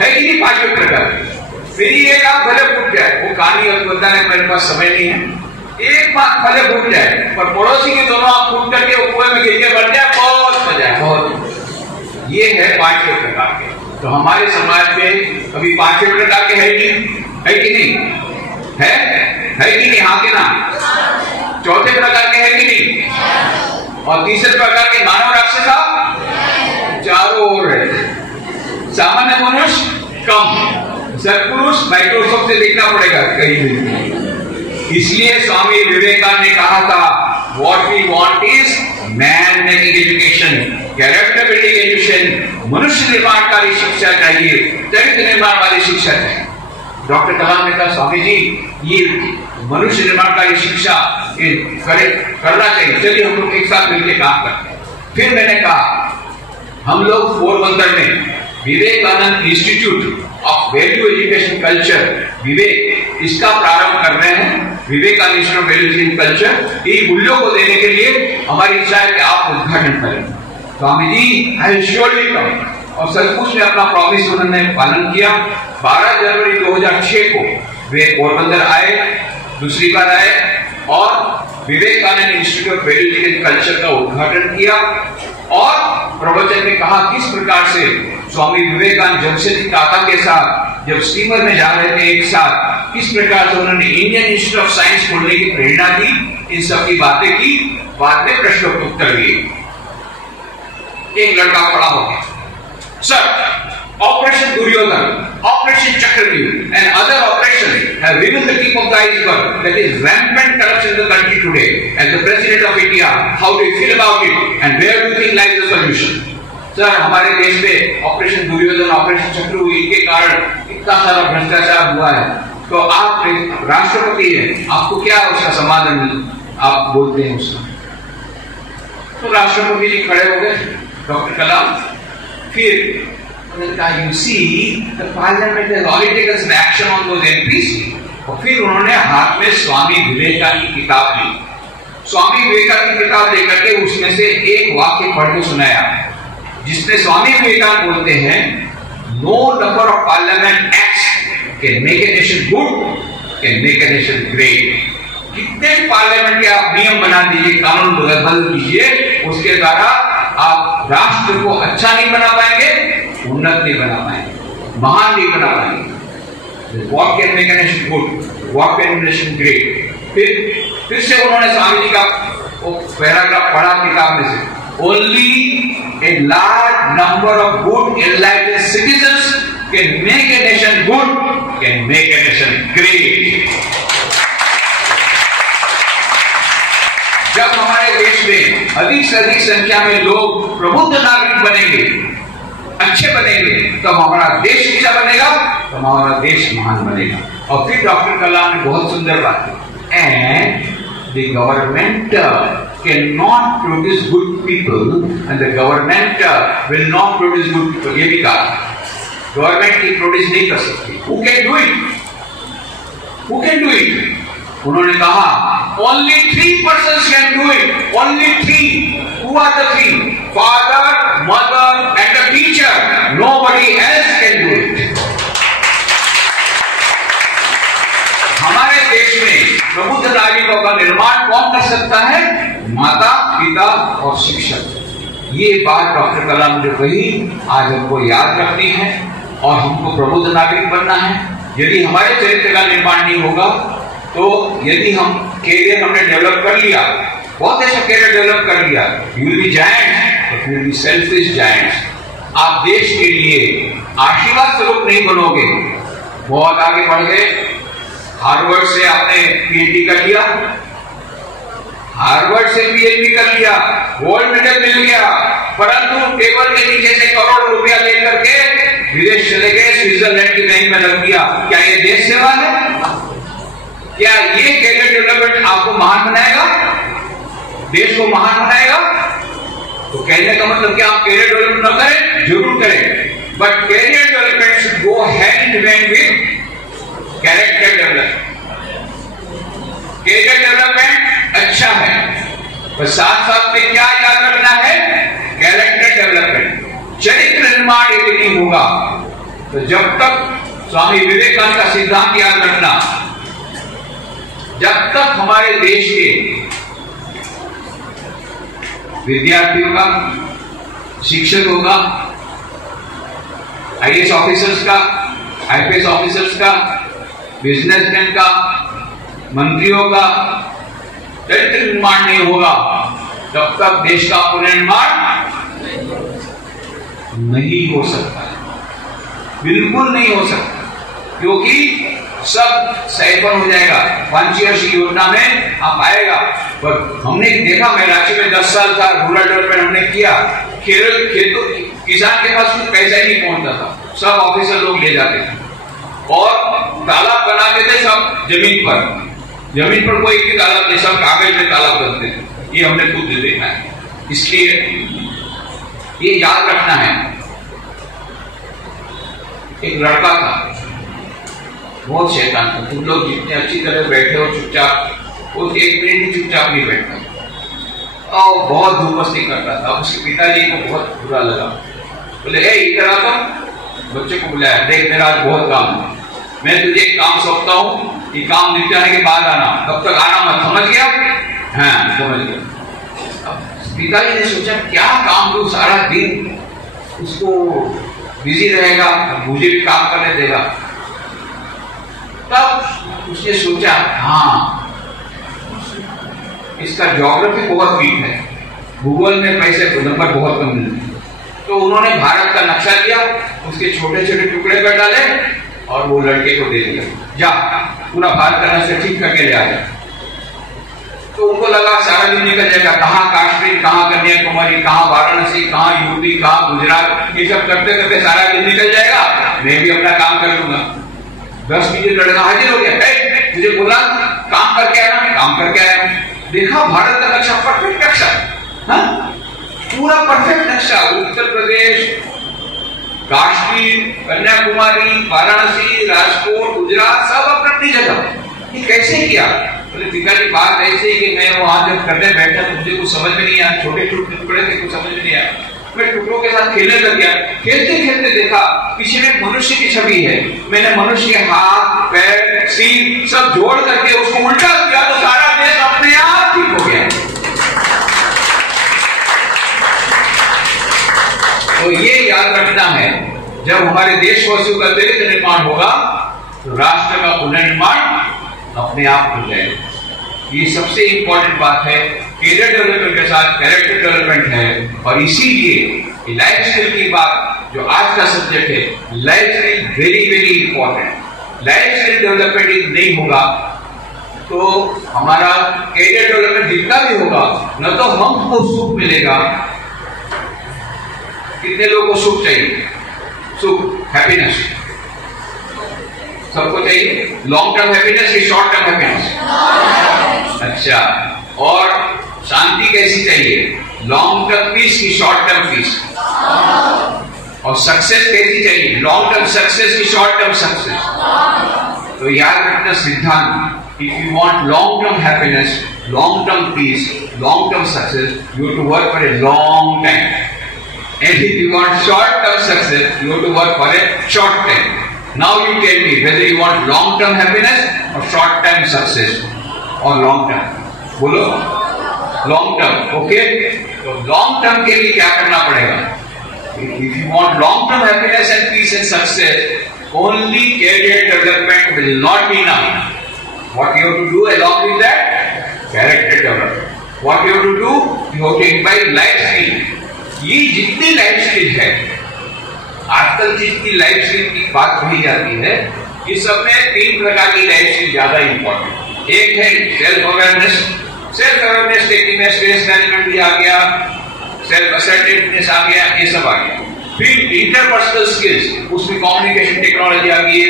है कि नहीं? 5वें प्रकार। फिर ये काम भले फूट जाए, वो कहानी बताने मेरे पास समय नहीं है। एक बात भले फूट जाए, पर पड़ोसी के दोनों आप फूट करके कुएं में गिर के बढ़ जाए, बहुत मजा है, बहुत। ये है 5वें प्रकार के। तो हमारे समाज में अभी 5वें प्रकार के है कि नहीं? है कि नहीं? हाँ के ना? चौथे प्रकार के है कि नहीं? और तीसरे प्रकार के मानव राक्षसा चारों ओर है। सामान्य मनुष्य कम, सत्पुरुष माइक्रोसॉफ्ट से देखना पड़ेगा कहीं भी। इसलिए स्वामी विवेकानंद ने कहा था, what we want is man making education, character building education, मनुष्य निर्माणकारी शिक्षा चाहिए, चरित्र निर्माण वाली शिक्षा चाहिए। डॉक्टर कलाम ने कहा स्वामी जी ये मनुष्य निर्माणकारी शिक्षा करना चाहिए, चलिए हम लोग एक साथ मिलकर काम करते हैं। फिर मैंने कहा हम लोग पोरबंदर में Vivekananda institute of value education culture, Vivek, इसका प्रारंभ कर रहे हैं। Vivekananda institute of value education culture, ये मूल्यों को देने के लिए हमारी इच्छा है कि आप उद्घाटन करें। Swami ji I will surely कम। और सचमुच में अपना प्रॉमिस उन्होंने पालन किया। 12 जनवरी 2006 को वे पोरबंदर आए, दूसरी बार आए और Vivekananda institute of value education culture का उद्घाटन किया और प्रवचन में कहा किस प्रकार से स्वामी विवेकानंद जमशेदजी टाटा के साथ जब स्टीमर में जा रहे थे एक साथ, किस प्रकार से उन्होंने इंडियन इंस्टीट्यूट ऑफ साइंस खोलने की प्रेरणा दी, इन सब की बातें की। बाद में प्रश्नोत्तर दिए। एक लड़का खड़ा हो गया, सर ऑपरेशन दुर्योधन, ऑपरेशन चक्रव्यूह and other operations have revealed the tip of the iceberg that is rampant corruption in the country today. As the President of India, how do you feel about it and where do you think lies the solution? Sir हमारे देश में operation Duryodhan, operation चक्रव्यूह, इनके कारण इतना सारा भ्रष्टाचार हुआ है, तो आप राष्ट्रपति हैं, आपको क्या उसका समाधान आप बोलते हैं उसका? तो राष्ट्रपति जी खड़े हो गए, डॉक्टर कलाम। फिर उन्होंने कहा you see the parliament has already taken some action on those MPs। और फिर उन्होंने हाथ में स्वामी विवेकानंद की किताब ली। स्वामी विवेकानंद की किताब लेकर के उसमें से एक वाक्य पढ़ के सुनाया, जिसमें स्वामी विवेकानंद बोलते हैं no number of parliament acts can make a nation good, can make a nation great। कितने पार्लियामेंट के आप नियम बना दीजिए, कानून बदल दीजिए, उसके द्वारा आप राष्ट्र को अच्छा नहीं बना पाएंगे, उन्नत नहीं बना पाएंगे, महान नहीं बना पाएंगे। What can make a nation good? What can make a nation great? फिर से उन्होंने स्वामी जी का वो पैराग्राफ पढ़ा किताब में से, Only a large number of good enlightened citizens can make a nation good, can make a nation great। जब हमारे देश में अधिक से अधिक संख्या में लोग प्रबुद्ध नागरिक बनेंगे, अच्छे बनेंगे, तो हमारा देश अच्छा बनेगा, तो हमारा देश महान बनेगा। और फिर डॉक्टर कलाम ने बहुत सुंदर बात की, and the government can not produce good people and the government will not produce good people. ये भी कहा गवर्नमेंट की प्रोड्यूस नहीं कर सकती। Who can do it? Who can do it? उन्होंने कहा only 3 persons can do it, only 3। Who are the 3? Father, mother and the teacher, nobody else can do it। हमारे देश में प्रबुद्ध नागरिकों का निर्माण कौन कर सकता है? माता, पिता और शिक्षक। ये बात डॉक्टर कलाम ने कही, आज हमको याद रखनी है और हमको प्रबुद्ध नागरिक बनना है। यदि हमारे चरित्र का निर्माण नहीं होगा, तो यदि हम कैरियर हमने डेवलप कर लिया, बहुत ऐसा कैरियर डेवलप कर लिया, you will be giants but you will be selfish giants. आप देश के लिए आशीर्वाद स्वरूप नहीं बनोगे। बहुत आगे बढ़ गए, हार्वर्ड से आपने पीएचडी कर लिया, हार्वर्ड से पीएचडी कर लिया, गोल्ड मेडल मिल गया, परंतु टेबल के नीचे से करोड़ रुपया लेकर के विदेश चले गए, स्विट्जरलैंड की बैंक में लग गया। क्या ये देश सेवा है? क्या ये कैरियर डेवलपमेंट आपको महान बनाएगा, देश को महान बनाएगा? तो कहने का मतलब कि आप कैरियर डेवलपमेंट न करें, जरूर करें, but career development should go hand in hand with character development. Career development अच्छा है, पर साथ साथ में क्या याद रखना है? कैरेक्टर डेवलपमेंट, चरित्र निर्माण यदि नहीं होगा, तो जब तक स्वामी विवेकानंद का सिद्धांत याद रखना, जब तक हमारे देश के विद्यार्थियों का, शिक्षकों का, आईएएस ऑफिसर्स का, आईपीएस ऑफिसर्स का, बिजनेसमैन का, मंत्रियों का चरित्र निर्माण नहीं होगा, तब तक देश का पुनर्निर्माण नहीं हो सकता, बिल्कुल नहीं हो सकता। क्योंकि सब सैफन हो जाएगा। 5 वर्ष की योजना में आप आएगा। पर हमने देखा, मैं रांची में 10 साल था, रूरल डेवलपमेंट हमने किया। खेतों किसान के पास कुछ पैसा ही नहीं पहुंचता था, सब ऑफिसर लोग ले जाते थे और तालाब बनाते थे सब जमीन पर कोई भी तालाब नहीं, सब कागज में तालाब बनते थे। ये हमने खुद देखा है, इसलिए ये याद रखना है। एक लड़का था, बहुत शैतान था। तुम लोग जितने अच्छी तरह बैठे हो चुपचाप, वो 1 मिनट भी चुपचाप नहीं बैठता और बहुत धूमस्ती करता था। उसके पिताजी को बहुत बुरा लगा, बोले ए इधर आता। बच्चे को बुलाया, देख मेरा आज बहुत काम है, मैं तुझे एक काम सौंपता हूँ, ये काम निपटाने के बाद आना, तब तक आना मत, समझ गया? हाँ समझ गया। पिताजी ने सोचा क्या काम दो, सारा दिन उसको बिजी रहेगा, मुझे भी काम करने देगा। तब उसने सोचा हाँ इसका ज्योग्राफी बहुत वीक है, भूगोल में पैसे नंबर बहुत कम मिलते हैं। तो उन्होंने भारत का नक्शा दिया, उसके छोटे छोटे टुकड़े कर डाले और वो लड़के को दे दिया, जा पूरा भारत का नक्शा ठीक करके ले आ जा। तो उनको लगा सारा दिन निकल जाएगा, कहाँ काश्मीर, कहाँ कन्याकुमारी, कहाँ वाराणसी, कहाँ यूपी, कहाँ गुजरात, ये सब करते करते सारा दिन निकल जाएगा, मैं भी अपना काम कर लूंगा। 10 मिनट लड़का हाजिर हो गया, मुझे बोला काम करके आया, काम करके आया। देखा भारत का नक्शा, परफेक्ट नक्शा, हाँ पूरा परफेक्ट नक्शा, उत्तर प्रदेश, काश्मीर, कन्याकुमारी, वाराणसी, राजकोट, गुजरात, सब अपनी जगह। ये कैसे किया? बोले पिताजी बात ऐसे ही कि मैं वहां जब करने बैठा तो मुझे कुछ समझ में नहीं आया, छोटे छोटे टुकड़े थे, कुछ समझ में नहीं आया। मैं टुकड़ों के साथ खेलने लग गया, खेलते खेलते देखा पीछे में मनुष्य की छवि है। मैंने मनुष्य के हाथ, पैर, सीट सब जोड़ करके उसको उल्टा किया तो सारा देश अपने आप ठीक हो गया। तो ये याद रखना है, जब हमारे देशवासियों का चरित्र निर्माण होगा तो राष्ट्र का पुनर्निर्माण अपने आप हो जाएगा। ये सबसे इंपॉर्टेंट बात है। कैरियर डेवलपमेंट के साथ कैरेक्टर डेवलपमेंट है, और इसीलिए लाइफ स्किल की बात जो आज का सब्जेक्ट है, life skill very very important. Life skill development नहीं होगा तो हमारा कैरियर डेवलपमेंट जितना भी होगा, न तो हमको सुख मिलेगा। कितने लोगों को सुख चाहिए? सुख, हैप्पीनेस सबको चाहिए। लॉन्ग टर्म हैप्पीनेस या शॉर्ट टर्म हैप्पीनेस? अच्छा, और शांति कैसी चाहिए? लॉन्ग टर्म पीस की शॉर्ट टर्म पीस? और सक्सेस कैसी चाहिए? लॉन्ग टर्म सक्सेस की शॉर्ट टर्म सक्सेस? तो याद रखना सिद्धांत, if you want long term happiness, long term peace, long term success, you have to work for a long time. And if you want short term success, you have to work for a short time. Now you tell me whether you want long term happiness or short term success or long term. बोलो long term, okay? तो long term के लिए क्या करना पड़ेगा? If you want long term happiness and peace and success, only career development will not be enough. What you have to do along with that? Character development. What you have to do? You have to imbibe life skill. ये जितनी life skill है, आजकल जितनी life skill की बात कही जाती है, ये सब में 3 प्रकार की लाइफ स्किल ज्यादा इंपॉर्टेंट। एक है self awareness. Self awareness technique, stress management भी आ गया, सेल्फ असर्टिवनेस आ गया, ये सब आ गया। फिर इंटरपर्सनल स्किल्स, उसमें कम्युनिकेशन टेक्नोलॉजी आ गई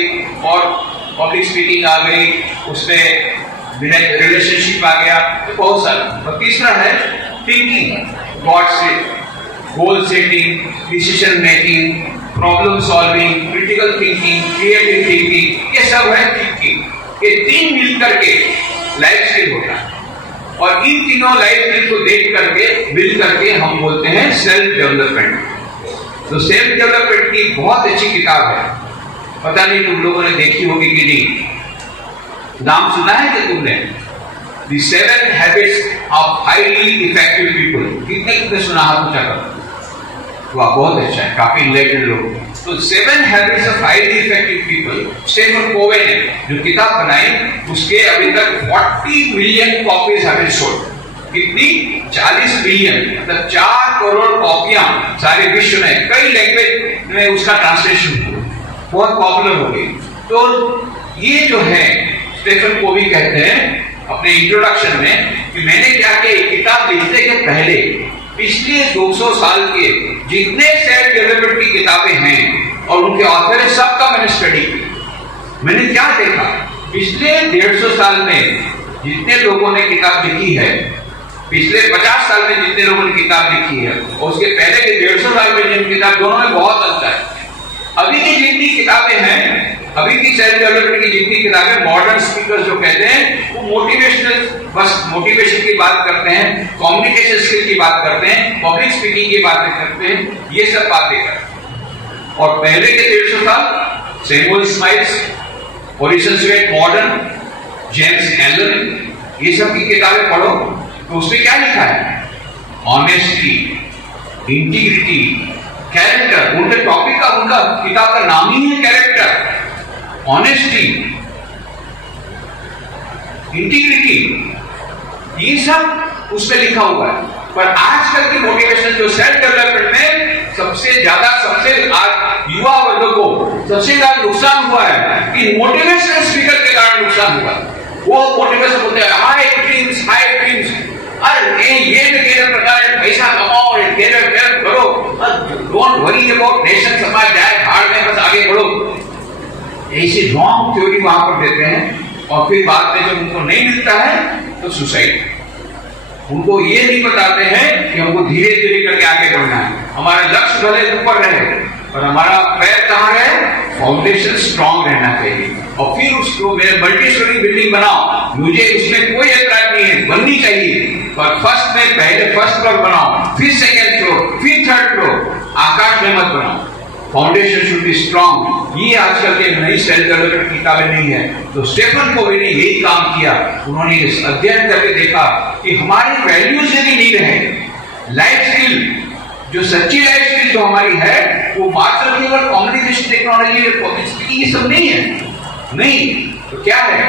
और पब्लिक स्पीकिंग आ गई, उसमें रिलेशनशिप आ गया, तो बहुत सारा। और तीसरा है thinking, goal setting, decision making, problem solving, critical thinking, creative thinking, ये सब है थिंकिंग। ये 3 मिलकर के लाइफ स्किल होता है, और इन तीनों लाइफ स्किल को देख करके मिल करके हम बोलते हैं सेल्फ डेवलपमेंट। तो सेल्फ डेवलपमेंट की बहुत अच्छी किताब है, पता नहीं तुम लोगों ने देखी होगी कि नहीं। नाम सुना है कि तुमने? The 7 Habits of Highly Effective People। कितने सुना? हाथ ऊंचा करो। वाह, बहुत अच्छा है, काफी रिलेटेड लोग। तो 7 Habits of Highly Effective People, Stephen Covey ने जो किताब बनाई, उसके अभी तक 40 million copies have been sold. कितनी? 40 मिलियन, मतलब 4 करोड़ कॉपियां सारे विश्व में, कई लैंग्वेज में उसका ट्रांसलेशन हुआ, बहुत पॉपुलर हो गई। तो ये जो है स्टीफन कोवी कहते हैं अपने इंट्रोडक्शन में कि मैंने क्या किया, किताब लिखने के पहले पिछले 200 साल के जितने सेल्फ डेवलपमेंट की किताबें हैं और उनके ऑथर है, सबका मैंने स्टडी किया। मैंने क्या देखा, पिछले 150 साल में जितने लोगों ने किताब लिखी है, पिछले 50 साल में जितने लोगों ने किताब लिखी है और उसके पहले के 150 साल में जिन किताब, दोनों में बहुत अंतर है। अभी की जितनी किताबें हैं, अभी की सेल्फ डेवलपमेंट की जितनी किताबें, मॉडर्न स्पीकर्स जो कहते हैं वो मोटिवेशनल, बस मोटिवेशन की बात करते हैं, कम्युनिकेशन स्किल की बात करते हैं, पब्लिक स्पीकिंग की बातें करते हैं, ये सब बातें करते हैं। और पहले के 150 साल Samuel Smiles, Orison Swett Marden, James Allen, ये सब की किताबें पढ़ो तो उसमें क्या लिखा है, ऑनेस्टी, इंटीग्रिटी, कैरेक्टर। उनके टॉपिक का, उनका किताब का नाम ही है कैरेक्टर, ऑनेस्टी, इंटीग्रिटी, ये सब उसमें लिखा हुआ है। पर आजकल की मोटिवेशन जो सेल्फ डेवलपमेंट में सबसे ज्यादा, सबसे आज युवा वर्ग को सबसे ज्यादा नुकसान हुआ है कि मोटिवेशनल स्पीकर के कारण नुकसान हुआ। वो मोटिवेशन होते हैं हाई ड्रीम्स, हाई ड्रीम्स, अरे ये प्रकार पैसा कमाओ और डेवलप करो, डोंट वरी अबाउट नेशन, समाज जाए भाड़ में, बस आगे बढ़ो। ऐसी रॉन्ग थ्योरी वहां पर देते हैं और फिर बाद में जब उनको नहीं मिलता है तो सुसाइड। उनको ये नहीं बताते हैं कि हमको धीरे धीरे करके आगे बढ़ना है, हमारा लक्ष्य भले ऊपर रहे और हमारा पैर कहाँ रहे, फाउंडेशन स्ट्रांग रहना चाहिए। और फिर उसको मल्टी स्टोरी बिल्डिंग बनाओ, मुझे उसमें कोई ऐतराज नहीं है, बननी चाहिए, पर फर्स्ट में पहले फर्स्ट फ्लोर बनाओ, फिर सेकंड फ्लोर, फिर थर्ड फ्लोर, आकाश में मत बनाओ। Foundation should be strong. ये आजकल के नई सेल्फ डेवलपमेंट किताबें नहीं है। तो स्टीफन कोवी ने यही काम किया, उन्होंने इस अध्ययन करके देखा कि हमारी वैल्यूज यदि नहीं रहे, लाइफ स्किल जो सच्ची लाइफ स्किल जो हमारी है वो मात्र केवल कम्युनिकेशन टेक्नोलॉजी, पब्लिक स्पीकिंग ये सब नहीं है, नहीं तो क्या है,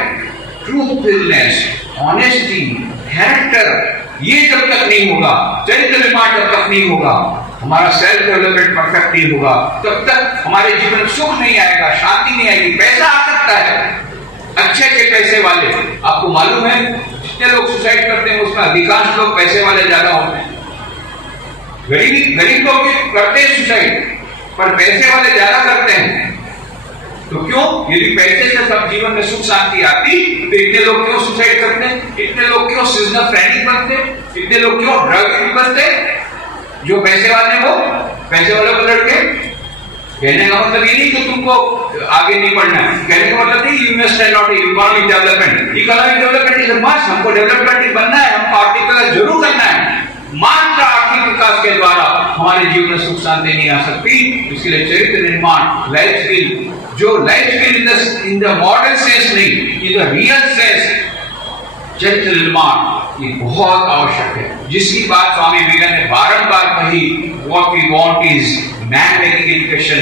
ट्रूथफुलनेस, ऑनेस्टी, कैरेक्टर, ये जब तक नहीं होगा, चरित्र निर्माण जब तक नहीं होगा, हमारा सेल्फ डेवलपमेंट परफेक्ट नहीं होगा, तब तक हमारे जीवन में सुख नहीं आएगा, शांति नहीं आएगी। पैसा आ सकता है, अच्छे पैसे वाले, आपको मालूम है जितने लोग सुसाइड करते हैं उसमें अधिकांश लोग पैसे वाले ज्यादा होते हैं। गरीब लोग करते हैं सुसाइड, पर पैसे वाले ज्यादा करते हैं। तो क्यों? यदि पैसे से सब जीवन में सुख शांति आती तो इतने लोग क्यों सुसाइड करते हैं, इतने लोग क्यों सिजोफ्रेनिक बनते, इतने लोग क्यों ड्रग बनते? जो पैसे वाले वो पैसे वाले को लड़के, कहने का मतलब ये नहीं कि तुमको आगे नहीं बढ़ना है, कहने का मतलब नहीं इन्वेस्ट है not economic development. Economic development is must, हमको डेवलपमेंट बनना है, हमको आर्थिक विकास जरूर करना है। मात्र आर्थिक विकास के द्वारा हमारे जीवन में सुख शांति नहीं आ सकती। इसलिए चरित्र निर्माण, लाइफ स्किल, जो life skill in the modern sense नहीं, इन द रियल सेंस, चरित्र निर्माण ये बहुत आवश्यक है, जिसकी बात स्वामी विवेकानंद ने बारंबार कही। What we want is man making education,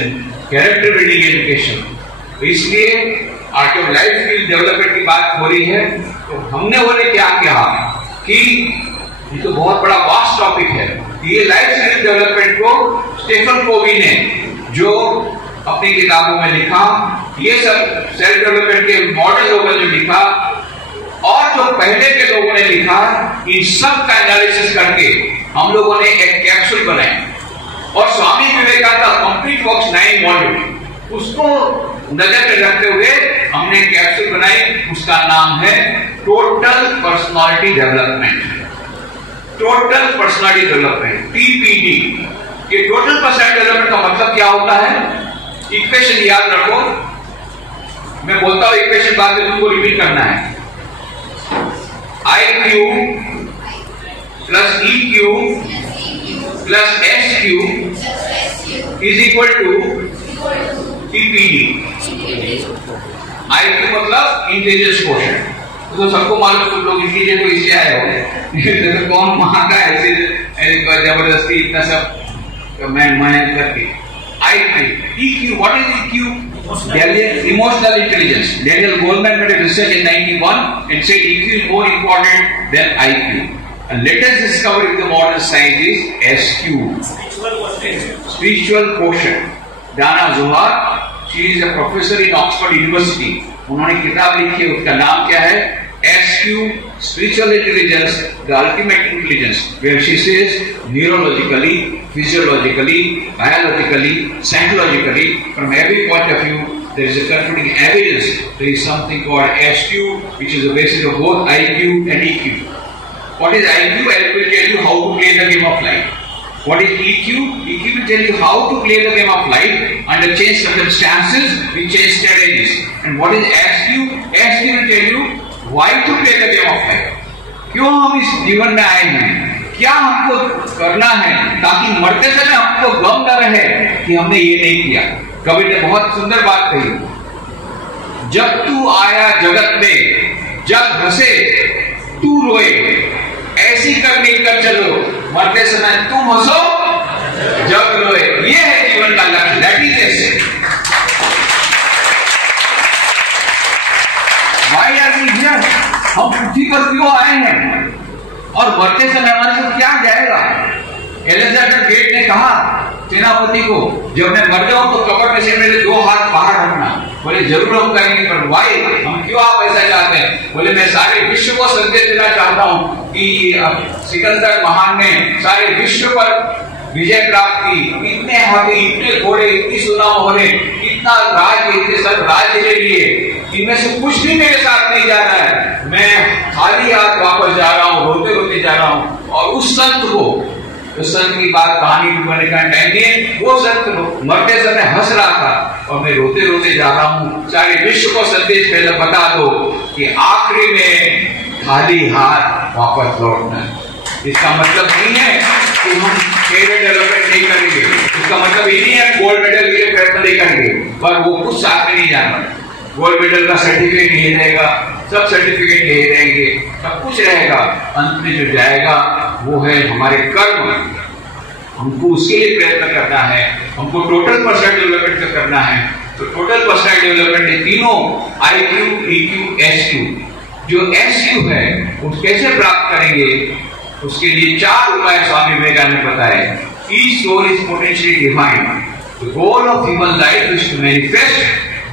character building education. तो इसलिए आज जब लाइफ स्किल डेवलपमेंट की बात हो रही है तो हमने बोले क्या कहा कि ये तो बहुत बड़ा वास्ट टॉपिक है। ये लाइफ स्किल डेवलपमेंट को स्टीफन कोवी ने जो अपनी किताबों में लिखा, ये सब सेल्फ डेवलपमेंट के मॉडल लोगों ने लिखा और जो पहले के लोगों ने लिखा, इन सब का एनालिसिस करके हम लोगों ने एक कैप्सूल बनाई और स्वामी विवेकानंद का कंप्लीट वर्क्स 9 वॉल्यूम, उसको नजर में रखते हुए हमने कैप्सूल बनाई। उसका नाम है total personality development. Total personality development, TPD। ये टोटल पर्सनालिटी डेवलपमेंट का मतलब क्या होता है? इक्वेशन याद रखो, मैं बोलता हूं इक्वेशन बाद में तुमको रिपीट करना है। IQ plus EQ plus SQ is equal to TPD। IQ मतलब इंटेलिजेंस क्वोशिएंट, तो सबको मालूम, तुम लोग इंटेलिजेंट को इससे आए हो तो कौन मांगा ऐसे जबरदस्ती इतना सब मैं करके। EQ, what is EQ? Emotional intelligence. Daniel Goleman made a research in 91 and said EQ is more important than IQ. And latest discovery of the modern science is SQ, spiritual quotient. Dana Zohar, she is a professor in Oxford University. उन्होंने किताब लिखी है, उसका नाम क्या है? SQ Spiritual Intelligence, the Ultimate Intelligence, where she says neurologically, physiologically, biologically, psychologically, from every point of view, there is a conflicting evidence. There is something called SQ, which is the basis of both IQ and EQ. What is IQ? I will tell you how to play the game of life. What is EQ? EQ will tell you how to play the game of life under changed circumstances with changed strategies. And what is SQ? SQ will tell you why to play the game of life. क्यों हम इस जीवन में आए हैं, क्या हमको करना है, ताकि मरते समय हमको गम न रहे कि हमने ये नहीं किया। कबीर ने बहुत सुंदर बात कही, जब तू आया जगत में, जब हंसे तू रोए, ऐसी करनी कर चलो, मरते समय तुम हंसो जग रोए। ये है जीवन का लक्ष्य, that is essence. Why are we here? हम पृथ्वी पर क्यों आए हैं और मरते समय हमारे से क्या जाएगा? एलेक्जेंडर गेट ने कहा सेनापति को, जब मैं मर जाऊं तो कब्र में से मेरे 2 हाथ बाहर रखना। बोले जरूर हम करेंगे, पर वाई, हम क्यों आप ऐसा चाहते हैं? बोले मैं सारे विश्व को संदेश देना चाहता हूं कि सिकंदर महान ने सारे विश्व पर विजय प्राप्त की, इतने हाथी, इतने घोड़े, इतनी सोना मोहरे, इतना राज्य, इतने सब राज्य ले लिए, इनमें से कुछ भी मेरे साथ नहीं जा रहा है। मैं खाली हाथ वापस जा रहा हूँ, रोते रोते जा रहा हूँ। और उस संत को, उस संत की बात कहानी बनने का टाइम नहीं, वो संत मरते समय हंस रहा था और मैं रोते रोते जा रहा हूँ। सारे विश्व को संदेश पहले बता दो कि आखिरी में खाली हाथ वापस लौटना। इसका मतलब नहीं है कि हम कैरियर डेवलपमेंट नहीं करेंगे, इसका मतलब ये नहीं है गोल्ड मेडल के लिए प्रयत्न नहीं करेंगे, पर वो कुछ साथ में नहीं जाना। गोल्ड मेडल का सर्टिफिकेट नहीं रहेगा, सब सर्टिफिकेट यही रहेंगे, सब कुछ रहेगा, अंत में जो जाएगा वो है हमारे कर्म। हमको उसके लिए प्रयत्न करना है, हमको टोटल पर्सनल डेवलपमेंट करना है। तो टोटल पर्सनल डेवलपमेंट है तीनों, IQ, EQ, SQ। जो SQ है वो कैसे प्राप्त करेंगे, उसके लिए 4 उपाय स्वामी विवेकानंद ने बताए। Each soul is potentially divine. The goal of human life is to manifest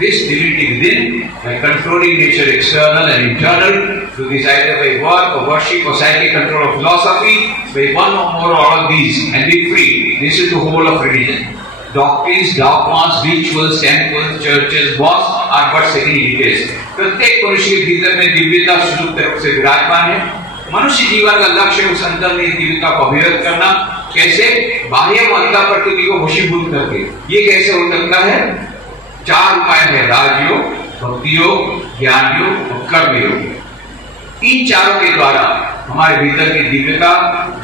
this divinity within by controlling nature external and internal through this either by work or worship or psychic control or philosophy, by one or more or all of these, and be free. This is the whole of religion. Doctrines, dogmas, rituals, temples, churches, mosques are but secondary details. प्रत्येक मनुष्य के भीतर में दिव्यता सुसुप्त रूप से विराजमान है। मनुष्य जीवन का लक्ष्य उस अंतर्निहित दिव्यता को अभिव्यक्त करना। कैसे? बाह्य ममता प्रकृति को वशीभूत करके। ये कैसे हो सकता है? 4 उपाय है, राजयोग, भक्ति योग, ज्ञान योग और कर्म योग। इन चारों के द्वारा हमारे भीतर की दिव्यता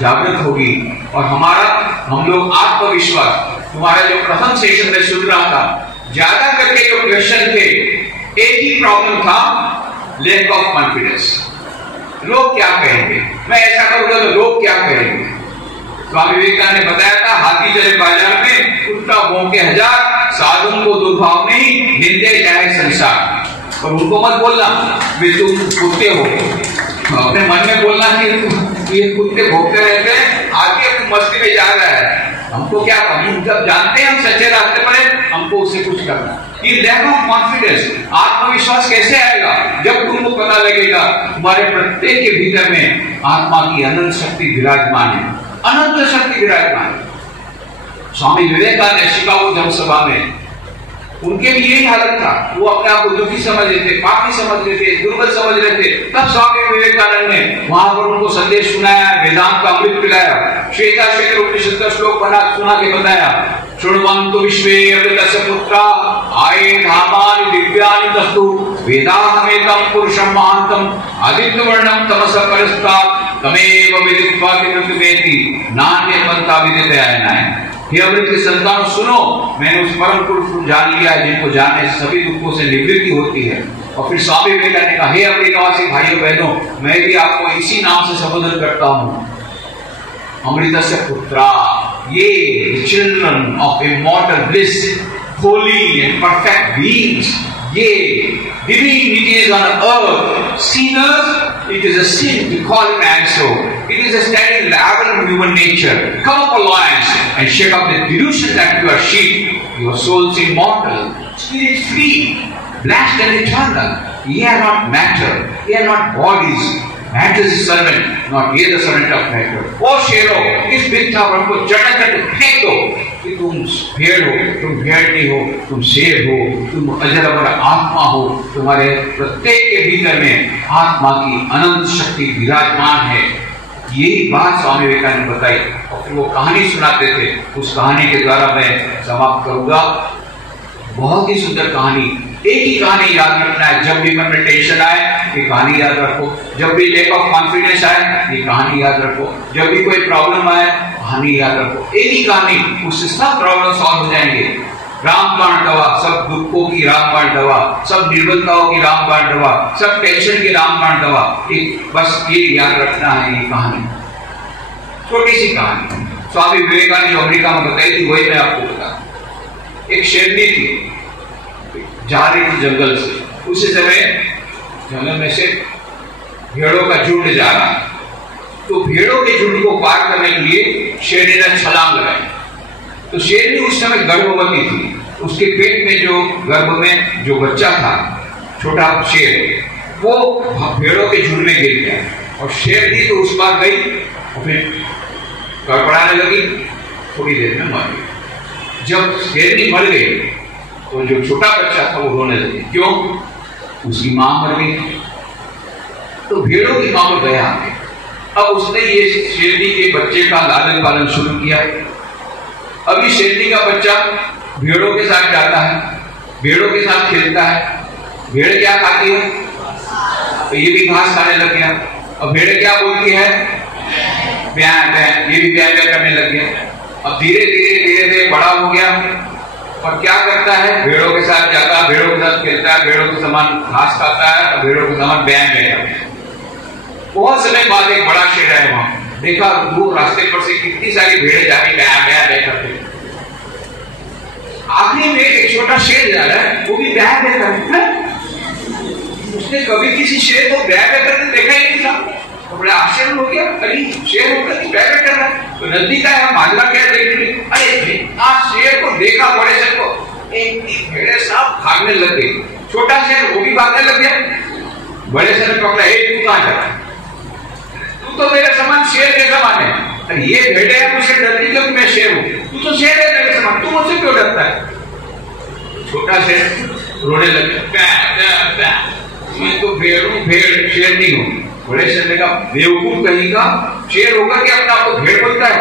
जागृत होगी और हम लोग आत्मविश्वास, तुम्हारा जो प्रथम सेशन में सुन रहा था, ज्यादा करके जो क्वेश्चन थे, एक ही प्रॉब्लम था, लैक ऑफ कॉन्फिडेंस। लोग क्या कहेंगे, मैं ऐसा करूंगा तो लोग क्या कहेंगे। स्वामी विवेकानंद ने बताया था, हाथी चले बाजार में, कुत्ता भौंके 1000, साधुओं को दुर्भाव नहीं, निंदे जाए संसार। और उनको मत बोलना वे तुम कुत्ते हो, अपने मन में बोलना कि ये कुत्ते भौंकते रहते हैं, आगे अपनी मस्ती में जा रहा है। हमको क्या, हम जब जानते हैं हम सच्चे रास्ते पर हैं, हमको उससे कुछ करना। ये लैक ऑफ कॉन्फिडेंस, आत्मविश्वास कैसे आएगा? जब तुमको पता लगेगा तुम्हारे प्रत्येक के भीतर में आत्मा की अनंत शक्ति विराजमान है, अनंत शक्ति विराजमान है। स्वामी विवेकानंद शिकागो जनसभा में उनके भी यही हालत था, वो अपने आप को दुखी समझ लेते, पापी समझ लेते, दुर्बल समझ लेते। तब स्वामी विवेकानंद ने वहां पर उनको संदेश सुनाया, वेदांत का अमृत पिलाया, श्वेता श्वेत उपनिषद का श्लोक सुना के बताया, शृण्वन्तु विश्वे अमृतस्य पुत्रा आये धामानि दिव्यानि तस्तु वेदाहमेतं पुरुषं महान्तं आदित्यवर्णं तमसः परस्तात् तमेव विदित्वा विमृत्युमेति नान्य पंथा विदितयानाय। हे अमृत के संतानों सुनो, मैंने उस परम पुरुष को जान लिया है जिनको जानने से सभी दुखों से निवृत्ति होती है। और फिर स्वामी विवेकानंद ने कहा, हे अमृतवासी भाइयों बहनों, मैं भी आपको इसी नाम से संबोधन करता हूँ, अमृतस्य पुत्रा। ये children of immortal bliss, Holi and perfect beings, ये divinities on earth, sinners, it is a sin to call him as so. It is a standing level of human nature. Come up, alliance, and shake up the delusion that you are sheep. Your soul's immortal, spirit free. blessed and eternal. Ye are not matter, ye are not bodies. Matter is servant, not ye the servant of matter. ओ शेरों, इस मिथ्यापन को जड़ फेंक दो कि तुम भेड़ हो, तुम भेड़ नहीं हो, तुम शेर हो, तुम अजर अमर आत्मा हो। तुम्हारे प्रत्येक के भीतर में आत्मा की अनंत शक्ति विराजमान है। यही बात स्वामी विवेकानंद ने बताई और फिर वो कहानी सुनाते थे। उस कहानी के द्वारा मैं समाप्त करूंगा। बहुत ही सुंदर कहानी। एक ही कहानी याद रखना है। जब भी मन में टेंशन आए ये कहानी याद रखो, जब भी लैक ऑफ कॉन्फिडेंस आए ये कहानी याद रखो, जब भी कोई प्रॉब्लम आए कहानी याद रखो। एक ही कहानी, उससे सब प्रॉब्लम सॉल्व हो जाएंगे। रामबाण दवा, सब दुखों की रामबाण दवा, सब निर्बलताओं की रामबाण दवा, सब टेंशन की रामबाण दवा। एक बस ये याद रखना है। ये कहानी छोटी सी कहानी स्वामी विवेकानंद जो अमेरिका में बताई थी वही मैं आपको बता। एक शेरनी थी, जा रही थी जंगल से। उसी समय जंगल में से भेड़ों का झुंड जा रहा। तो भेड़ों के झुंड को पार करने के लिए शेरनी ने छलांग लगाई। तो शेरनी उस समय गर्भवती थी। उसके पेट में जो गर्भ में जो बच्चा था, छोटा शेर, वो भेड़ों के झुंड में गिर गया और शेरनी तो उस पार गई और फिर कड़कड़ाने लगी, थोड़ी देर में मर गई। जब शेरनी मर गई तो जो छोटा बच्चा था वो रोने लगे। क्यों? उसकी मां मर गई। तो भेड़ों की मां को दया आ गई। अब उसने ये शेरनी के बच्चे का लालन पालन शुरू किया। अभी शेरनी का बच्चा भेड़ों के साथ जाता है, भेड़ों के साथ खेलता है। भेड़ क्या खाती है? तो ये भी घास खाने लग गया। अब भेड़ क्या बोलती है? ब्याह ब्याह। ये भी ब्याह ब्याह करने लग गया। अब धीरे धीरे बड़ा हो गया और क्या करता है? भेड़ों के साथ जाता है, भेड़ों के साथ खेलता है, भेड़ों के समान घास खाता है और भेड़ों के समान ब्याह ब्याह करता है। बहुत समय बाद एक बड़ा शेर है, वहां देखा दूर रास्ते पर से कितनी सारी भेड़ें जाके ब्याह ब्याह करते। आखिरी में एक छोटा शेर जा रहा है, वो भी ब्याह ब्याह करता है। उसने कभी किसी शेर को ब्याह ब्याह करते देखा ही नहीं था। तो बड़ा आश्चर्य हो गया, अरे शेर होकर ब्याह ब्याह कर रहा है। तो नजदीक आया, माजरा क्या देखने, अरे आज शेर को देखा, बड़े शेर को। एक भेड़े साहब भागने लग गए। छोटा शेर वो भी भागने लग गया। बड़े शेर ने पकड़ा, तू कहां जा रहा है? तू तो मेरे समान शेर के समान है। अरे ये भेड़े है, मुझसे डरती क्यों? मैं शेर हूं, तू तो शेर है मेरे समान, तू मुझसे क्यों डरता है? छोटा शेर रोने लग गया, मैं तो भेड़ हूं, भेड़, शेर नहीं हूं। बड़े शेर ने कहा, बेवकूफ कहीं का, शेर होकर के अपने आप को भेड़ बोलता है?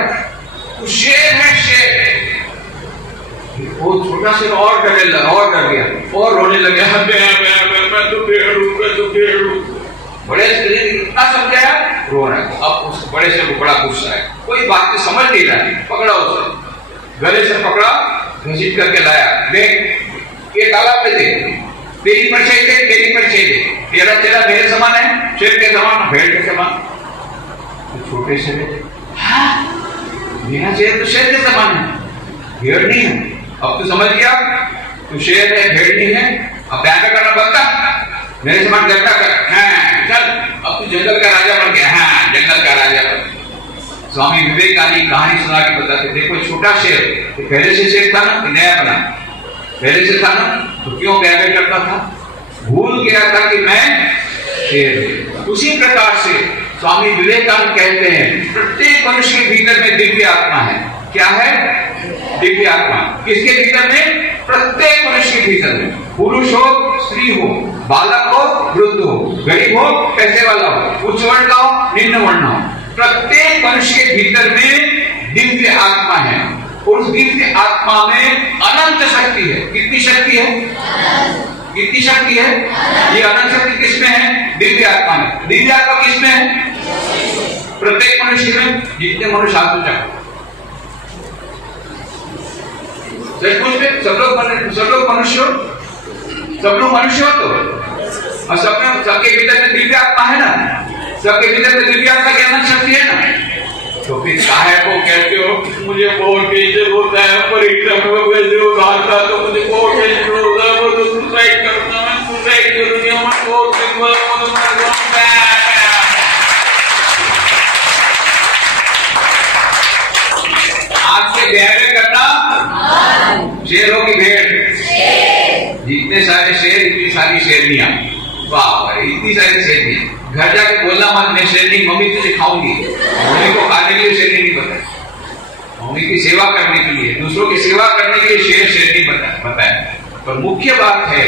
तू शेर है, शेर। वो छोटा शेर और डरने लगा, और डर गया और रोने लगा, मैं तो भेड़ हूं, मैं तो भेड़ हूं। बड़े शेर ने कितना समझाया, रो रहा है। अब उस बड़े शेर को बड़ा गुस्सा है, कोई बात नहीं समझ नहीं रहा है। पकड़ा उसे, गले से पकड़ा, घसीट करके लाया। देख ये तालाब पे देख, तेरी परछाई दे, तेरी परछाई दे। तेरा चेहरा मेरे समान है, शेर के समान, भेड़ के समान। तो छोटे शेर मेरा चेहरा तो शेर के समान है, भेड़ नहीं है। अब तू समझ गया, तू शेर है, भेड़ नहीं है। अब ब्याह करना बनता, मेरे समान गड्ढा कर। हाँ चल, अब तू जंगल का राजा बन गया। हाँ जंगल का राजा बन गया। स्वामी विवेकानंद कहानी सुना के बताते, देखो छोटा शेर तो पहले से शेर था ना, नया बना? पहले से था ना, तो क्यों ब्याह करता था? भूल गया था कि मैं शेर। उसी प्रकार से स्वामी विवेकानंद कहते हैं, प्रत्येक मनुष्य के भीतर में दिव्य आत्मा है। क्या है? दिव्य आत्मा। किसके भीतर में? प्रत्येक मनुष्य के भीतर में। पुरुष हो, स्त्री हो, बालक हो, वृद्ध हो, गरीब हो, पैसे वाला हो, उच्च वर्ण का हो, निम्न वर्ण हो, प्रत्येक मनुष्य के भीतर में दिव्य आत्मा है। और उस दिव्य आत्मा में अनंत शक्ति है। कितनी शक्ति है? कितनी शक्ति है? ये अनंत शक्ति किसमें है? दिव्य आत्मा में। दिव्य आत्मा किसमें है? प्रत्येक मनुष्य में। जितने मनुष्य हाथ उठाओ, सचमुच में सब लोग मनुष्य हो, सब लोग मनुष्य हो। तो और सबके भीतर में दिव्य आत्मा है ना, सबके भीतर में दिव्य आत्मा की अनंत शक्ति है ना। तो फिर काहे को कहते हो मुझे बहुत टेंशन होता है, परीक्षा में वैसे उठाता तो मुझे बहुत टेंशन होता है, वो तो सुसाइड करता है, सुसाइड करूंगी, मैं बहुत आज से ब्याह करना, शेरों की भेड़, जितने सारे शेर इतनी सारी शेरनियां, वाह भाई इतनी सारी शेरनियां। घर जाके बोलना मत मैं शेरनी मम्मी तुझे खाऊंगी, मम्मी को खाने के लिए शेरनी नहीं पता, मम्मी की सेवा करने के लिए, दूसरों की सेवा करने के लिए शेर शेरनी पता है। पर मुख्य बात है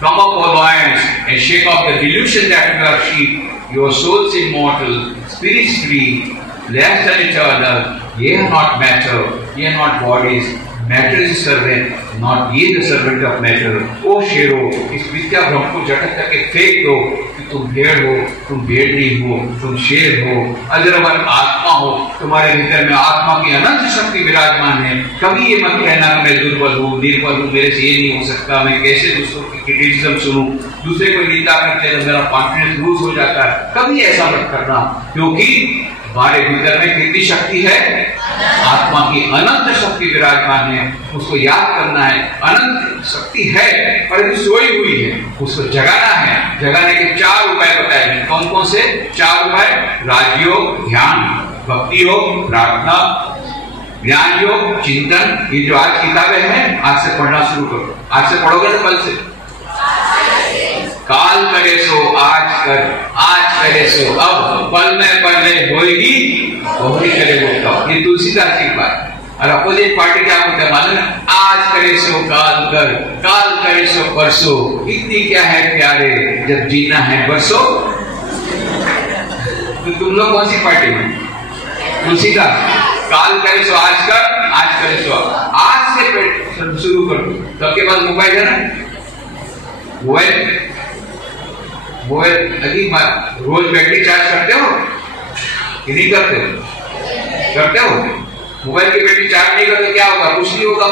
come up, O lions, and shake off the delusion that you are sheep, your souls immortal, spirits free, less than eternal, ye are not matter, ye are not bodies, matter is servant, not ye the servant of matter. ओ शेरो, इस विद्या भ्रम को झटक करके फेंक दो कि तुम भेड़ हो, तुम भेड़ नहीं हो, तुम शेर हो, अजरवर आत्मा हो, तुम्हारे भीतर में आत्मा की अनंत शक्ति विराजमान है। कभी ये मत कहना कि मैं दुर्बल हूँ, निर्बल हूँ, मेरे से ये नहीं हो सकता, मैं कैसे दूसरों की क्रिटिसिज्म सुनूं, दूसरे को निंदा करते हैं मेरा कॉन्फिडेंस लूज हो जाता है। कभी ऐसा मत करना, क्योंकि हमारे भीतर में कितनी शक्ति है, आत्मा की अनंत शक्ति विराजमान है, उसको याद करना है। अनंत शक्ति है पर अभी सोई हुई है, उसको जगाना है। जगाने के 4 उपाय बताए हैं। कौन कौन से 4 उपाय? राजयोग, ध्यान, भक्ति योग, प्रार्थना, ज्ञान योग, चिंतन। ये जो आज किताबें हैं, आज से पढ़ना शुरू करो। आज से पढ़ोगे तो कल से। काल करे सो आज कर, आज करे सो अब, पल में पढ़ने होगी वही करे वो कब। ये तुलसीदास की बात। और अपोजिट पार्टी क्या बोलते हैं मालूम है? आज करे सो काल कर, काल करे सो परसों। इतनी क्या है प्यारे, जब जीना है बरसों। तो तुम लोग कौन सी पार्टी में? तुलसीदास। काल करे सो आज कर, आज करे सो अब। आज से शुरू करो। तो आपके पास मोबाइल है ना? मोबाइल अजीब बात, रोज बैटरी चार्ज करते हो कि नहीं करते हो? करते हो। मोबाइल की बैटरी चार्ज नहीं करते क्या होगा? कुछ नहीं होगा।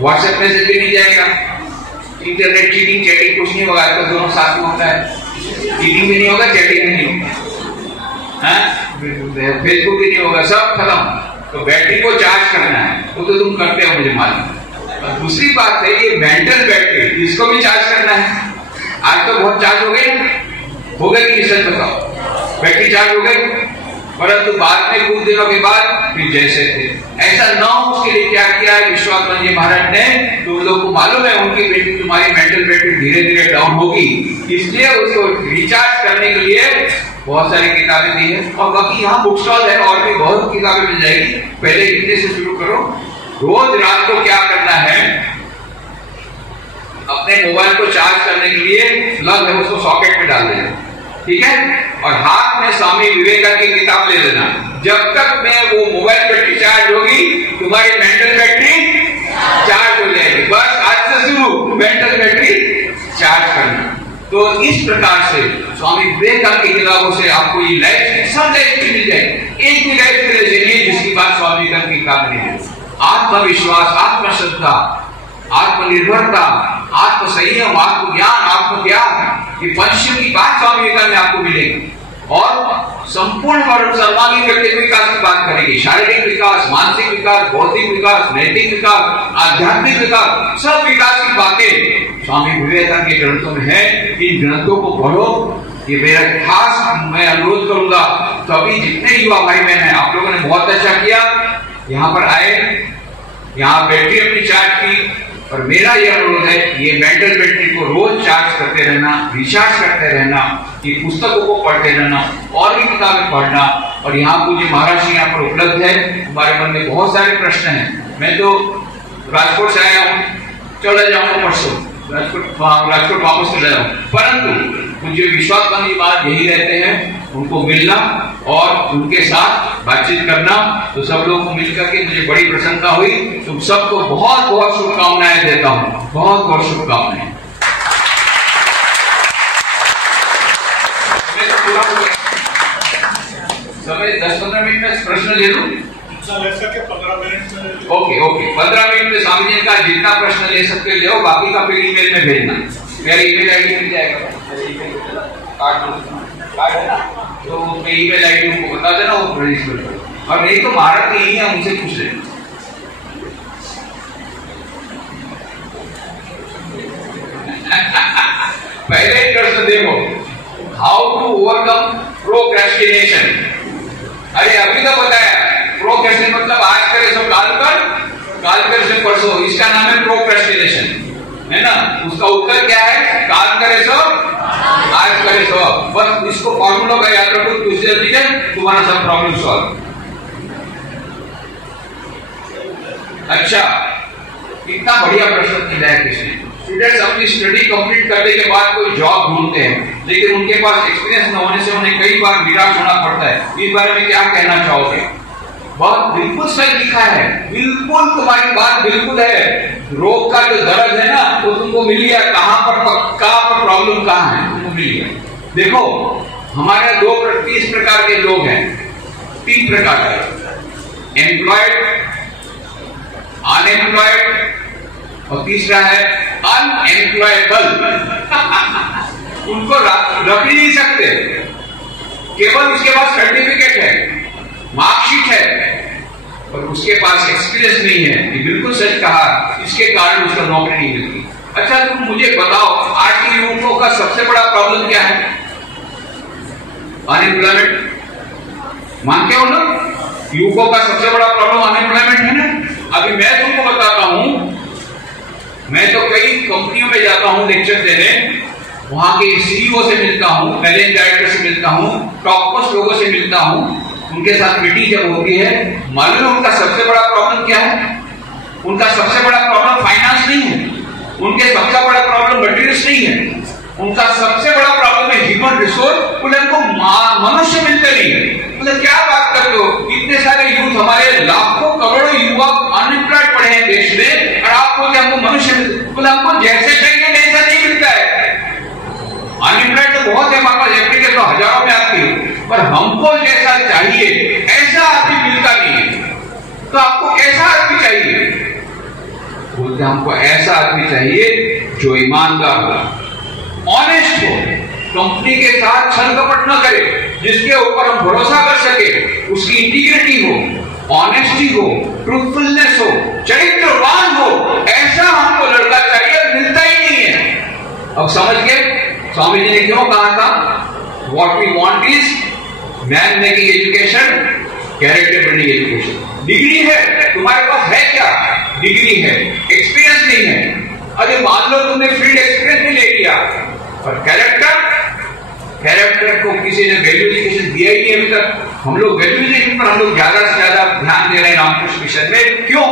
व्हाट्सएप मैसेज भी नहीं जाएगा, इंटरनेट चीटिंग चैटिंग कुछ नहीं होगा। तो दोनों साथ में होता है, चीटिंग भी नहीं होगा, चैटिंग भी नहीं होगा, फेसबुक भी नहीं होगा, सब खत्म। तो बैटरी को चार्ज करना है, वो तो तुम करते हो मुझे मालूम। और दूसरी बात है ये मेंटल बैटरी, इसको भी चार्ज करना है। आज तो बहुत चार्ज हो गए कि सच बताओ, बैटरी चार्ज हो गई, परंतु बाद में कुछ दिनों के बाद फिर जैसे थे ऐसा ना हो। उसके लिए क्या किया है विश्वात्मन जी महाराज ने? तुम लोग को मालूम है उनकी बैटरी, तुम्हारी मेंटल बैटरी धीरे धीरे डाउन होगी, इसलिए उसको रिचार्ज करने के लिए बहुत सारी किताबें दी है। और बाकी यहाँ बुक स्टॉल है, और भी बहुत किताबें मिल जाएगी। पहले इतने से शुरू करो। रोज रात को क्या करना है, अपने मोबाइल को चार्ज करने के लिए प्लग है उसको सॉकेट में डाल देना, ठीक है? और हाथ में स्वामी विवेकानंद की किताब ले लेना। जब तक में वो मोबाइल बैटरी चार्ज होगी, तुम्हारी मेंटल बैटरी चार्ज हो जाएगी। बस आज से शुरू मेंटल बैटरी चार्ज करना। तो इस प्रकार से स्वामी विवेकानंद की किताबों से आपको ये लाइफ सब लाइफ मिल जाएगी। एक भी लाइफ मिल जाएगी जिसकी बात स्वामी विवेकानंद की किताब नहीं है। आत्मविश्वास, आत्मश्रद्धा, आत्मनिर्भरता, आत्मसंयम, आत्मज्ञान, आत्मत्याग, ये पंच की बात स्वामी विवेकानंद में आपको मिलेगी। और संपूर्ण सर्वांगीण व्यक्तित्व विकास की बात करेगी। शारीरिक विकास, मानसिक विकास, बौद्धिक विकास, नैतिक विकास, आध्यात्मिक विकास, सब विकास की बातें स्वामी विवेकानंद के ग्रंथों में है। इन ग्रंथों को पढ़ो, ये मेरा खास मैं अनुरोध करूंगा। तो अभी जितने युवा भाई बहन हैं, आप लोगों ने बहुत अच्छा किया, यहाँ पर आए, यहाँ बैटरी अपनी चार्ज की। और मेरा यह अनुरोध है ये मेंटल बैटरी को रोज चार्ज करते रहना, रिचार्ज करते रहना, ये पुस्तकों को पढ़ते रहना, और भी किताबें पढ़ना। और यहाँ पूज्य महाराज जी यहाँ पर उपलब्ध है। हमारे मन में बहुत सारे प्रश्न हैं। मैं तो राजकोट से आया हूँ, चला जाऊंगा परसों राजकोट वापस चला जाऊँ, परंतु मुझे विश्वात्मन जी महाराज यही रहते हैं, उनको मिलना और उनके साथ बातचीत करना। तो सब लोगों को मिलकर के मुझे बड़ी प्रसन्नता हुई। तुम सबको बहुत बहुत शुभकामनाएं देता हूँ, बहुत बहुत शुभकामनाएं। समय 10-15 मिनट में प्रश्न ले लूं? ओके, 15 मिनट में स्वामी जी का जितना प्रश्न ले सकते ले, बाकी का फिर ईमेल में भेजना। मेरा ईमेल आईडी मिल जाएगा, कार्ड है ना, तो ईमेल आईडी उनको बता देना, वो रजिस्टर करो। और नहीं तो भारत में ही है, उनसे पूछ लेना। पहले प्रश्न देखो, हाउ टू ओवरकम प्रोक्रेस्टिनेशन। अरे अभी तो बताया, प्रोक्रेस्टिनेशन मतलब आज करे सो काल कर से परसों, इसका नाम है प्रोक्रेस्टिनेशन। है ना? उसका उत्तर क्या है? काल करे सो आज करे सो। बस इसको फॉर्मूला का याद रखो, कुछ जल्दी है तुम्हारा सब प्रॉब्लम सॉल्व। अच्छा, कितना बढ़िया प्रश्न किया है किसने। स्टूडेंट्स अपनी स्टडी कंप्लीट करने के बाद कोई जॉब ढूंढते हैं, लेकिन उनके पास एक्सपीरियंस न होने से उन्हें कई बार निराश होना पड़ता है। इस बारे में क्या कहना चाहोगे? बहुत बिल्कुल सही लिखा है, बिल्कुल तुम्हारी बात बिल्कुल है। रोग का जो दर्द है ना वो तुमको मिल गया, कहां पर प्रॉब्लम कहां है तुमको मिल गया। देखो हमारे 30 प्रकार के लोग हैं, 3 प्रकार के, एम्प्लॉयड, अनएम्प्लॉयड और तीसरा है अनएम्प्लॉयबल। उनको रख ही नहीं सकते, केवल उसके पास सर्टिफिकेट है, मार्कशीट है और उसके पास एक्सपीरियंस नहीं है। ये बिल्कुल सच कहा, इसके कारण उसको नौकरी नहीं मिलती। अच्छा तुम मुझे बताओ, आज के युवकों का सबसे बड़ा प्रॉब्लम क्या है? अनएम्प्लॉयमेंट। मानते हो ना, युवकों का सबसे बड़ा प्रॉब्लम अनएम्प्लॉयमेंट है ना। अभी मैं तुमको बताता हूं, मैं तो कई कंपनियों में जाता हूं लेक्चर देने, वहां के सीईओ से मिलता हूं, मैनेजिंग डायरेक्टर से मिलता हूं, टॉप मोस्ट लोगों से मिलता हूं, उनके साथ मीटिंग जब होती है, मालूम है उनका सबसे बड़ा प्रॉब्लम क्या है? उनका सबसे बड़ा प्रॉब्लम फाइनेंस नहीं है, उनके सबसे बड़ा प्रॉब्लम मटेरियल्स नहीं है, उनका सबसे बड़ा प्रॉब्लम है ह्यूमन रिसोर्स। उनको मनुष्य मिलते नहीं है। मतलब क्या बात करते हो, इतने सारे यूथ, हमारे लाखों करोड़ों युवक अनएम्प्लॉयड पड़े हैं देश में, और आप बोलते हमको मनुष्य मिलते, हमको जैसे चाहिए वैसा नहीं मिलता है। अनएम्प्लॉयड तो बहुत है हमारे पास, एप्लीकेशन तो हजारों में आती है, पर हमको जैसा चाहिए ऐसा आदमी मिलता नहीं है। तो आपको कैसा आदमी चाहिए? बोलते हमको ऐसा आदमी चाहिए जो ईमानदार हो, ऑनेस्ट हो, कंपनी के साथ छल कपट न करे, जिसके ऊपर हम भरोसा कर सके, उसकी इंटीग्रिटी हो, ऑनेस्टी हो, ट्रूथफुलनेस हो, चरित्रवान हो, ऐसा हमको लड़का चाहिए, मिलता ही नहीं है। अब समझ गए स्वामी जी ने क्यों कहा था, what we want is man making education, character building education. Degree है तुम्हारे पास, है क्या? डिग्री है, एक्सपीरियंस नहीं है। अरे मान लो तुमने फील्ड एक्सपीरियंस भी ले लिया, और कैरेक्टर को किसी ने वैल्यू एजुकेशन दिया ही नहीं अभी तक। हम लोग वैल्यू एजुकेशन पर हम लोग ज्यादा से ज्यादा ध्यान दे रहे हैं रामकृष्ण मिशन में। क्यों?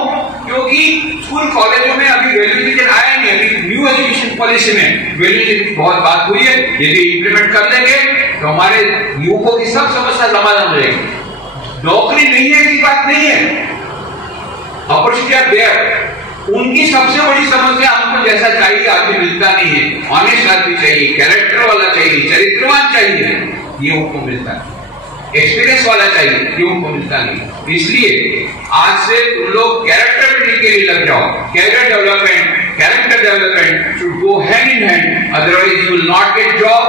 क्योंकि स्कूल कॉलेजों में अभी वैल्यू एजुकेशन आया नहीं। अभी न्यू एजुकेशन पॉलिसी में वैल्यू एजुकेशन बहुत बात हुई है, यदि इंप्लीमेंट कर देंगे तो हमारे युवकों की सब समस्या समाधान हो जाएगी। नौकरी नहीं है की बात नहीं है, अपॉर्चुनिटी आर देयर। उनकी सबसे बड़ी समस्या हमको जैसा चाहिए आदमी मिलता नहीं है। ऑनेस्ट आदमी चाहिए, कैरेक्टर वाला चाहिए, चरित्रवान चाहिए, ये उनको मिलता है। एक्सपीरियंस वाला चाहिए, ये उनको मिलता नहीं। इसलिए आज से तुम लोग कैरेक्टर बिल्डिंग के लिए लग जाओ। Character development should go hand in hand, otherwise you will not get job,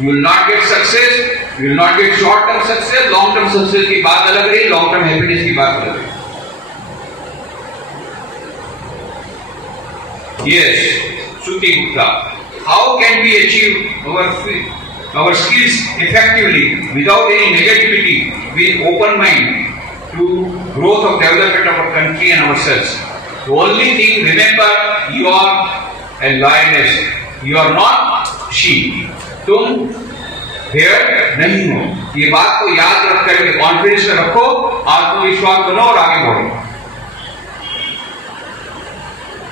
you will not get success, you will not gate short term success. Long term success की बात अलग रही, लॉन्ग टर्म हैप्पीनेस की बात अलग रही। Yes, Shruti Gupta. How can we achieve our skills effectively without any negativity, with open mind to growth of development of our country and ourselves? The only thing, remember, you are a lioness. You are not sheep. तुम भेड़ नहीं हो। ये बात को याद रख करके कॉन्फिडेंस में रखो, आत्मविश्वास बनो और आगे बढ़ो।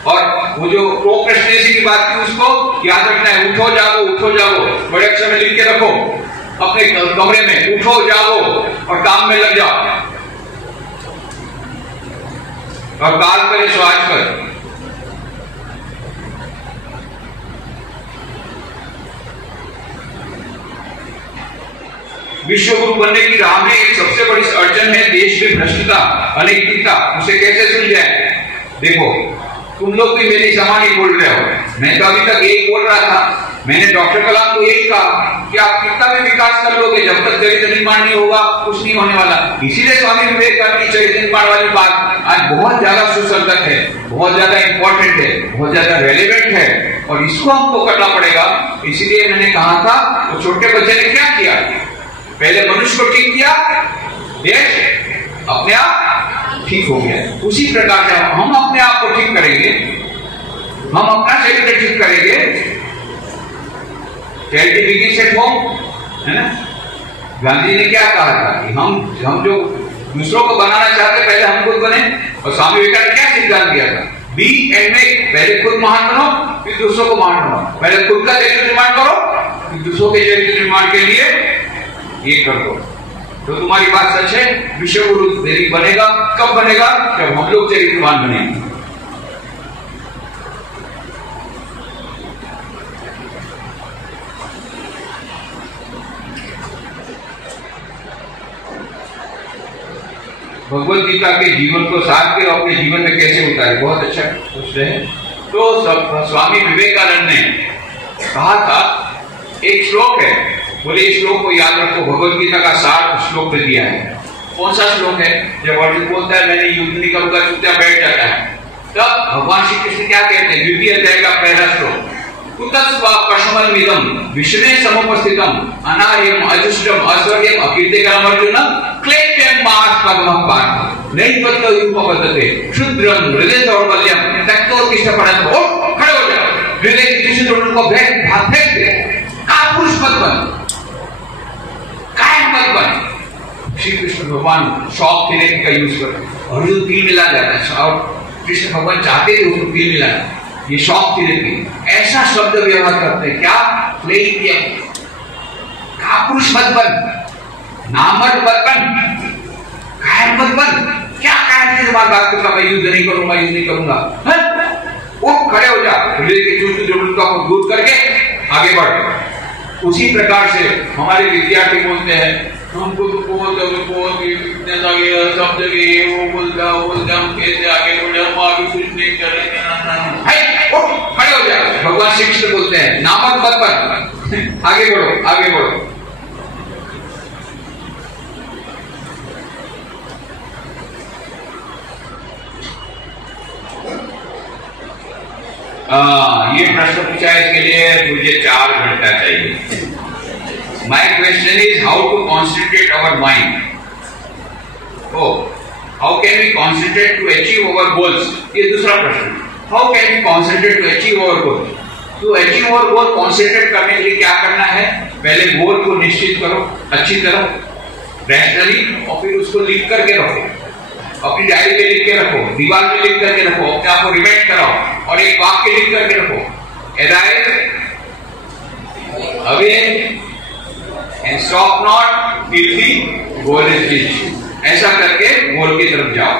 और वो जो प्रोक्रेस्टिनेशन की बात की उसको याद रखना है। उठो जागो, उठो जागो, बड़े अक्षर में लिख के रखो अपने कमरे में, उठो जागो और काम में लग जाओ। और काल करे सो आज कर। विश्व गुरु बनने की राह में एक सबसे बड़ी अड़चन है देश में भ्रष्टता, अनैतिकता। उसे कैसे सुलझाए? देखो तुम लोग भी मेरी समान ही बोल रहे हो, मैं तो अभी तक यही बोल रहा था। मैंने डॉक्टर कलाम को यही कहा कि आप कितना भी विकास कर लोगे, जब तक चरित्र निर्माण नहीं होगा कुछ नहीं होने वाला। इसीलिए स्वामी विवेकानंद की चरित्र निर्माण वाली बात आज बहुत ज्यादा सुसंगत है, बहुत ज्यादा इंपॉर्टेंट है, बहुत ज्यादा रेलिवेंट है, और इसको हमको करना पड़ेगा। इसीलिए मैंने कहा था, तो छोटे बच्चे ने क्या किया, पहले मनुष्य को ठीक किया, देश अपने आप ठीक हो गया। उसी प्रकार से हम अपने आप को ठीक करेंगे हम अपना चरित्र ठीक करेंगे, चैरिटी बिगिंस एट होम, है ना। गांधी ने क्या कहा था कि हम जो दूसरों को बनाना चाहते पहले हम खुद बने। और स्वामी विवेकानंद क्या सिद्धांत दिया था, बी एंड मेक, पहले खुद महान बनो फिर दूसरों को महान बनाओ, पहले खुद का चरित्र निर्माण करो फिर दूसरों के चरित्र निर्माण के लिए ये कर दो। तो तुम्हारी बात सच है, विश्व गुरु बनेगा कब बनेगा, जब हम लोग चरित्रवान बनेंगे। भगवत गीता के जीवन को साथ के अपने जीवन में कैसे उतारे, बहुत अच्छा पूछ रहे हैं। तो स्वामी विवेकानंद ने कहा था, एक श्लोक है, बोले इस श्लोक को याद रखो, भगवत गीता का सार श्लोक में दिया है। कौन सा श्लोक है? जब अर्जुन बोलता है मैंने युद्ध नहीं करूंगा, चुपचाप बैठ जाता है, तब भगवान श्री कृष्ण क्या कहते हैं? द्वितीय अध्याय का पहला श्लोक, कुतस्वापशमलमिदं विश्वे समुपस्थितम् अनार्यम् अजुष्टम् अस्वर्ग्यम् अकीर्तिकरम् अर्जुन क्लेप्यं मास्पदमः पार्थ नैवत्तरूपवदते क्षुद्रं हृदय दौर्बल्यं त्यक्तोत्तिष्ठ परन्तु। खड़े हो जाओ, हृदय की किसी द्रोण को फेंक दे, कापुरुष मत बन, कायम मत बन। श्री कृष्ण भगवान शौक थेरेपी का यूज करते, अर्जुन तीर मिला जाता है और कृष्ण भगवान चाहते थे उसको तीर मिलाना, ये शौक थेरेपी ऐसा शब्द व्यवहार करते हैं। क्या कापुरुष मत बन, नामर्द मत बन, कायर मत बन। क्या कायर से तुम्हारी बात करता, मैं युद्ध नहीं करूंगा, युद्ध नहीं करूंगा। वो खड़े हो जा, हृदय के चुस्त जरूरतों को दूर करके आगे बढ़। उसी प्रकार से हमारे विद्यार्थी बोलते हैं, हमको तो बहुत सब जगह वो बोलता हम कैसे आगे बढ़े, हम आगे कुछ नहीं कर रहे। खड़े हो जाए, भगवान श्री कृष्ण बोलते हैं नामक पद पर आगे बढ़ो, आगे बढ़ो। ये प्रश्न पूछा, इसके लिए मुझे 4 घंटा चाहिए। My question is how to concentrate our mind. Oh, how can we concentrate to achieve our goals? ये दूसरा प्रश्न। How can we concentrate to achieve our goals? To achieve our goal, concentrate करने के लिए क्या करना है? पहले गोल को निश्चित करो अच्छी तरह, रैशनली, और फिर उसको लिख करके रखो, अपनी डायरी पे लिख के रखो, दीवार पे लिख करके रखो, अपने आप को रिमाइंड कराओ और एक वाक्य लिख करके रखो, arise, awake and stop not till the goal is reached. ऐसा करके गोल की तरफ जाओ।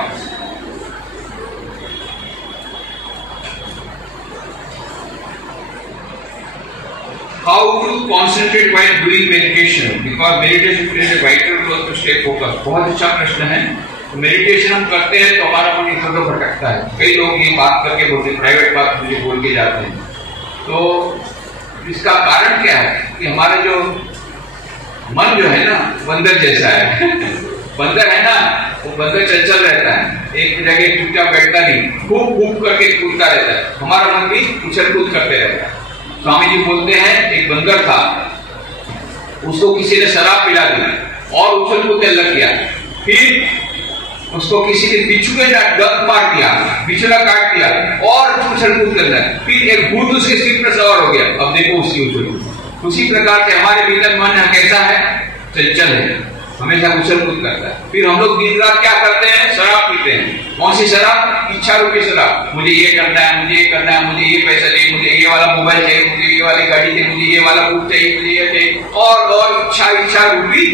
How to concentrate while doing meditation? Because meditation plays a vital role to stay focused. बहुत अच्छा प्रश्न है। मेडिटेशन हम करते हैं तो हमारा मन इधर उधर भटकता है। कई लोग ये बात करके बोलते हैं, प्राइवेट बात मुझे बोल के जाते हैं। तो इसका कारण क्या है कि हमारा जो मन जो है ना, बंदर जैसा है। बंदर है ना, वो बंदर चंचल रहता है, एक जगह चुपचाप बैठता नहीं, खूब खूब करके कूदता रहता है। हमारा मन भी उछल कूद करते रहता है। स्वामी जी बोलते हैं एक बंदर था, उसको किसी ने शराब पिला दी और उछल कूद लग गया। फिर उसको किसी ने बिच्छू के डंक मार दिया, बिछड़ा काट दिया और उछल कूद करना है। फिर एक भूत उसके सिर पर सवार हो गया। अब देखो उसकी उछल। उसी प्रकार से हमारे भीतर मन कैसा है? चंचल है, हमेशा उछल कूद करता है। फिर हम लोग दिन रात क्या करते हैं? शराब पीते हैं। कौन सी शराब? इच्छा रूपी शराब। मुझे ये करना है, मुझे ये करना है, मुझे ये पैसा चाहिए, मुझे ये वाला मोबाइल चाहिए, मुझे ये वाली गाड़ी चाहिए, मुझे ये वाला बुक चाहिए, मुझे ये चाहिए, और इच्छा रूपी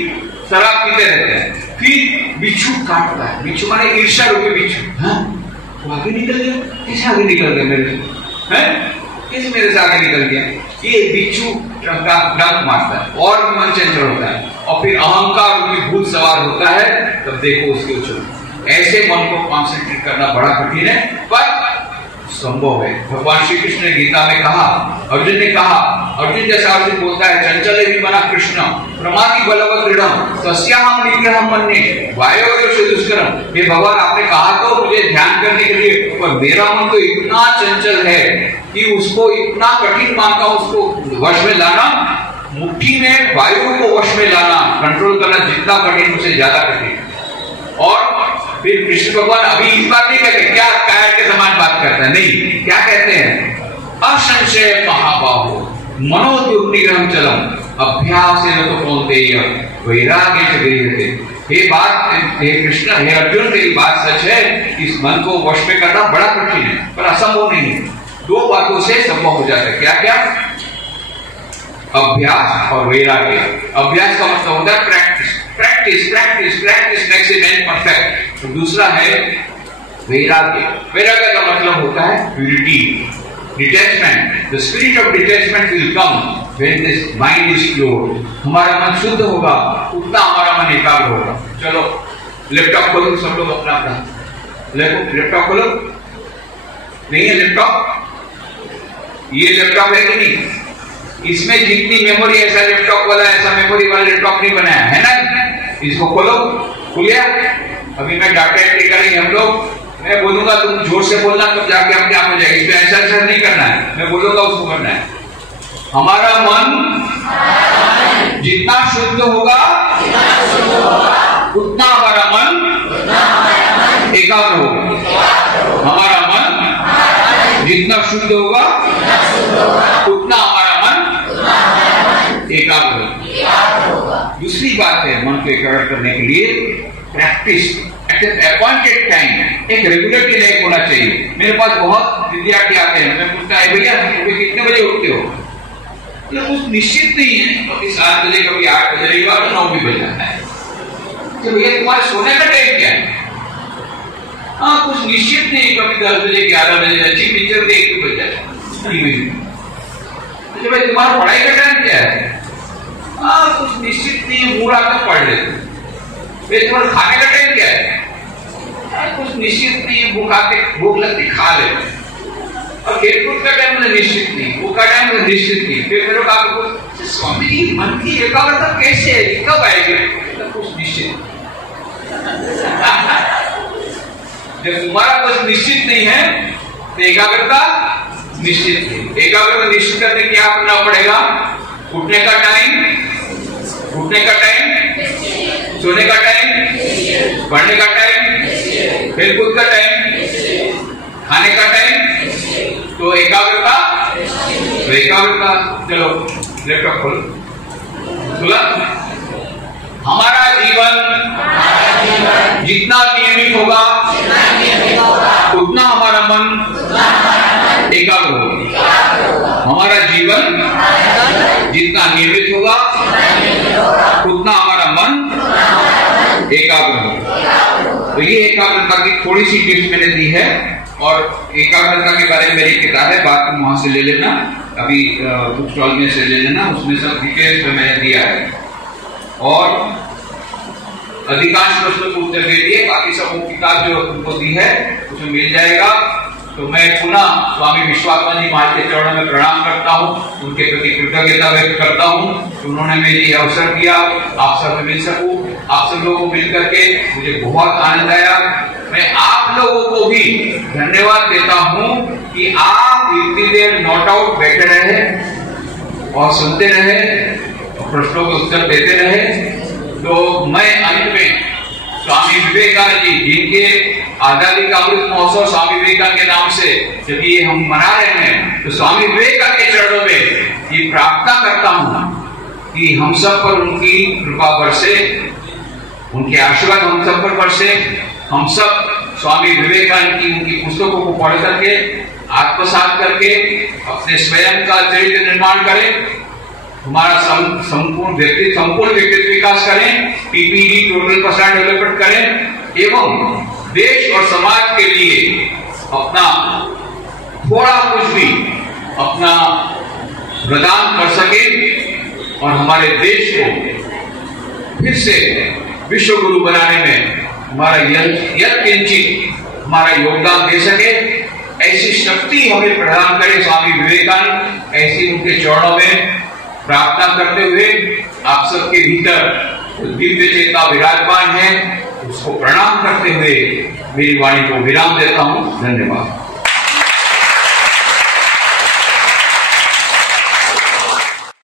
शराब पीते रहते हैं। फिर बिच्छू काटता है, बिच्छू माने ईर्ष्या रूपी बिच्छू। तो आगे निकल गया, कैसे आगे निकल गया मेरे से? कैसे मेरे से आगे निकल गया? ये बिच्छू डंक मारता है और मन चंचल होता है, और फिर अहंकार रूपी भूत सवार होता है। तब देखो उसके उछल। ऐसे मन को कॉन्सेंट्रेट करना बड़ा कठिन है, पर संभव है। भगवान श्री कृष्ण ने गीता में कहा, अर्जुन ने कहा, अर्जुन जैसा अर्जुन बोलता है, चंचल ही मना कृष्ण प्रमाति बलवत दृढ़म तस्याहं निग्रहं मन्ये वायोर्योषे दुष्करम। ये भगवान आपने कहा तो मुझे ध्यान करने के लिए, पर मेरा मन तो इतना चंचल है कि उसको इतना कठिन मानता हूं, उसको वश में लाना, मुट्ठी में वायु को वश में लाना, कंट्रोल करना जितना कठिन उससे ज्यादा कठिन। और फिर कृष्ण भगवान अभी इस बात नहीं कहते क्या कायर के समान बात करता है, नहीं, क्या कहते हैं? असंशय महाबाहो मनोदुर्निग्रहं चलम अभ्यासेन तो कौन्तेय वैराग्य च गृह्यते। हे कृष्ण, हे अर्जुन, तेरी बात सच है। इस मन को वश में करना बड़ा कठिन है, पर असंभव नहीं है। दो बातों से संभव हो जाता है। क्या क्या? अभ्यास और वैराग्य। अभ्यास का मतलब होता है practice, practice practice practice makes a man perfect. दूसरा है वैराग्य। वैराग्य का मतलब होता है purity, detachment. The spirit of detachment will come when this mind is pure. हमारा मन शुद्ध होगा, उतना हमारा मन एकाग्र होगा। चलो लैपटॉप खोलो, सब लोग अपना अपना लैपटॉप खोलो। नहीं है लैपटॉप? ये लैपटॉप है कि नहीं? इसमें जितनी मेमोरी, ऐसा लैपटॉप वाला, ऐसा मेमोरी वाला लैपटॉप नहीं बनाया है ना। इसको खोलो, खुलिया। अभी मैं डाटा एंट्री करेंगे हम लोग, मैं बोलूंगा तुम जोर से बोलना, तब जाके अपने आप हो जाएगी। इसमें ऐसा ऐसा नहीं करना है, मैं बोलूंगा उसको करना है। हमारा मन जितना शुद्ध होगा उतना हमारा मन एकाग्र होगा। हमारा मन जितना शुद्ध होगा उतना हमारा मन एकाग्र होगा। दूसरी बात है, मन को एकाग्र करने के लिए प्रैक्टिस एट अपॉइंटेड टाइम, एक रेगुलरिटी लाइफ होना चाहिए। मेरे पास बहुत विद्यार्थी आते हैं, मैं पूछता है भैया सुबह कितने बजे उठते हो? तो कुछ निश्चित नहीं है, कभी 7 बजे, कभी 8 बजे, रविवार को 9 भी बज जाता है। तो भैया तुम्हारे सोने का टाइम क्या है? हाँ, कुछ निश्चित नहीं, कभी 10 बजे, 11 बजे, अच्छी पिक्चर देख के बज जाता है। तो भाई तुम्हारा पढ़ाई का टाइम क्या है? हाँ, कुछ निश्चित नहीं, मूड आता पढ़ लेते। तुम्हारा खाने का टाइम क्या है? कुछ निश्चित नहीं, भूख लगती खा लेते। और खेलकूद का टाइम निश्चित नहीं, भूख का टाइम निश्चित नहीं। फिर मेरे को स्वामी जी मन की एकाग्रता कैसे है, कब आएगी? कुछ निश्चित। जब तुम्हारा कुछ निश्चित नहीं है तो एकाग्रता निश्चित नहीं। एकाग्रता निश्चित करने क्या करना पड़ेगा? उठने का टाइम, सोने का टाइम, पढ़ने का टाइम, खेलकूद का टाइम, खाने का टाइम। तो एकाग्रता, चलो लैपटॉप खोलो, खुला। हमारा जीवन जितना नियमित होगा उतना हमारा मन एकाग्र होगा। हमारा जीवन जितना नियमित होगा उतना हमारा मन एकाग्र होगा। तो ये एकाग्रता की थोड़ी सी टिप्स मैंने दी है, और एकाग्रता के बारे में मेरी किताब है, बात तुम वहां से ले लेना, अभी बुक स्टॉल में से ले लेना, उसमें सब डिटेल्स में मैंने दिया है। और अधिकांश प्रश्नों को उत्तर दे दिए, बाकी सब किताब जो तुमको दी है उसमें मिल जाएगा। तो मैं पुनः स्वामी विश्वात्मा जी महाराज के चरणों में प्रणाम करता हूँ, उनके प्रति कृतज्ञता व्यक्त करता हूँ कि उन्होंने मेरे लिए अवसर दिया, आप सब मिल सकूं। आप सब लोगों को मिल करके मुझे बहुत आनंद आया। मैं आप लोगों को भी धन्यवाद देता हूँ कि आप इतनी देर नॉट आउट बैठे रहे और सुनते रहे, प्रश्नों के उत्तर देते रहे। तो मैं अंत में स्वामी विवेकानंद जी, जिनके आजादी का अमृत महोत्सव स्वामी विवेकानंद के नाम से जब ये हम मना रहे हैं, तो स्वामी विवेकानंद के चरणों में ये प्रार्थना करता हूँ कि हम सब पर उनकी कृपा बरसे, उनके आशीर्वाद हम सब पर बरसे। हम सब स्वामी विवेकानंद की उनकी पुस्तकों को पढ़ करके, आत्मसात करके अपने स्वयं का चरित्र निर्माण करें, हमारा संपूर्ण व्यक्तित्व विकास करें, PPD टोटल पर्सनल डेवलपमेंट करें, एवं देश और समाज के लिए अपना थोड़ा कुछ भी अपना प्रदान कर सके और हमारे देश को फिर से विश्व गुरु बनाने में हमारा यत्किंचित हमारा योगदान दे सके, ऐसी शक्ति हमें प्रदान करे स्वामी विवेकानंद। ऐसी उनके चरणों में प्रार्थना करते हुए आप सबके भीतर दिव्य चेतना विराजमान है, उसको प्रणाम करते हुए मेरी वाणी को विराम देता हूं। धन्यवाद।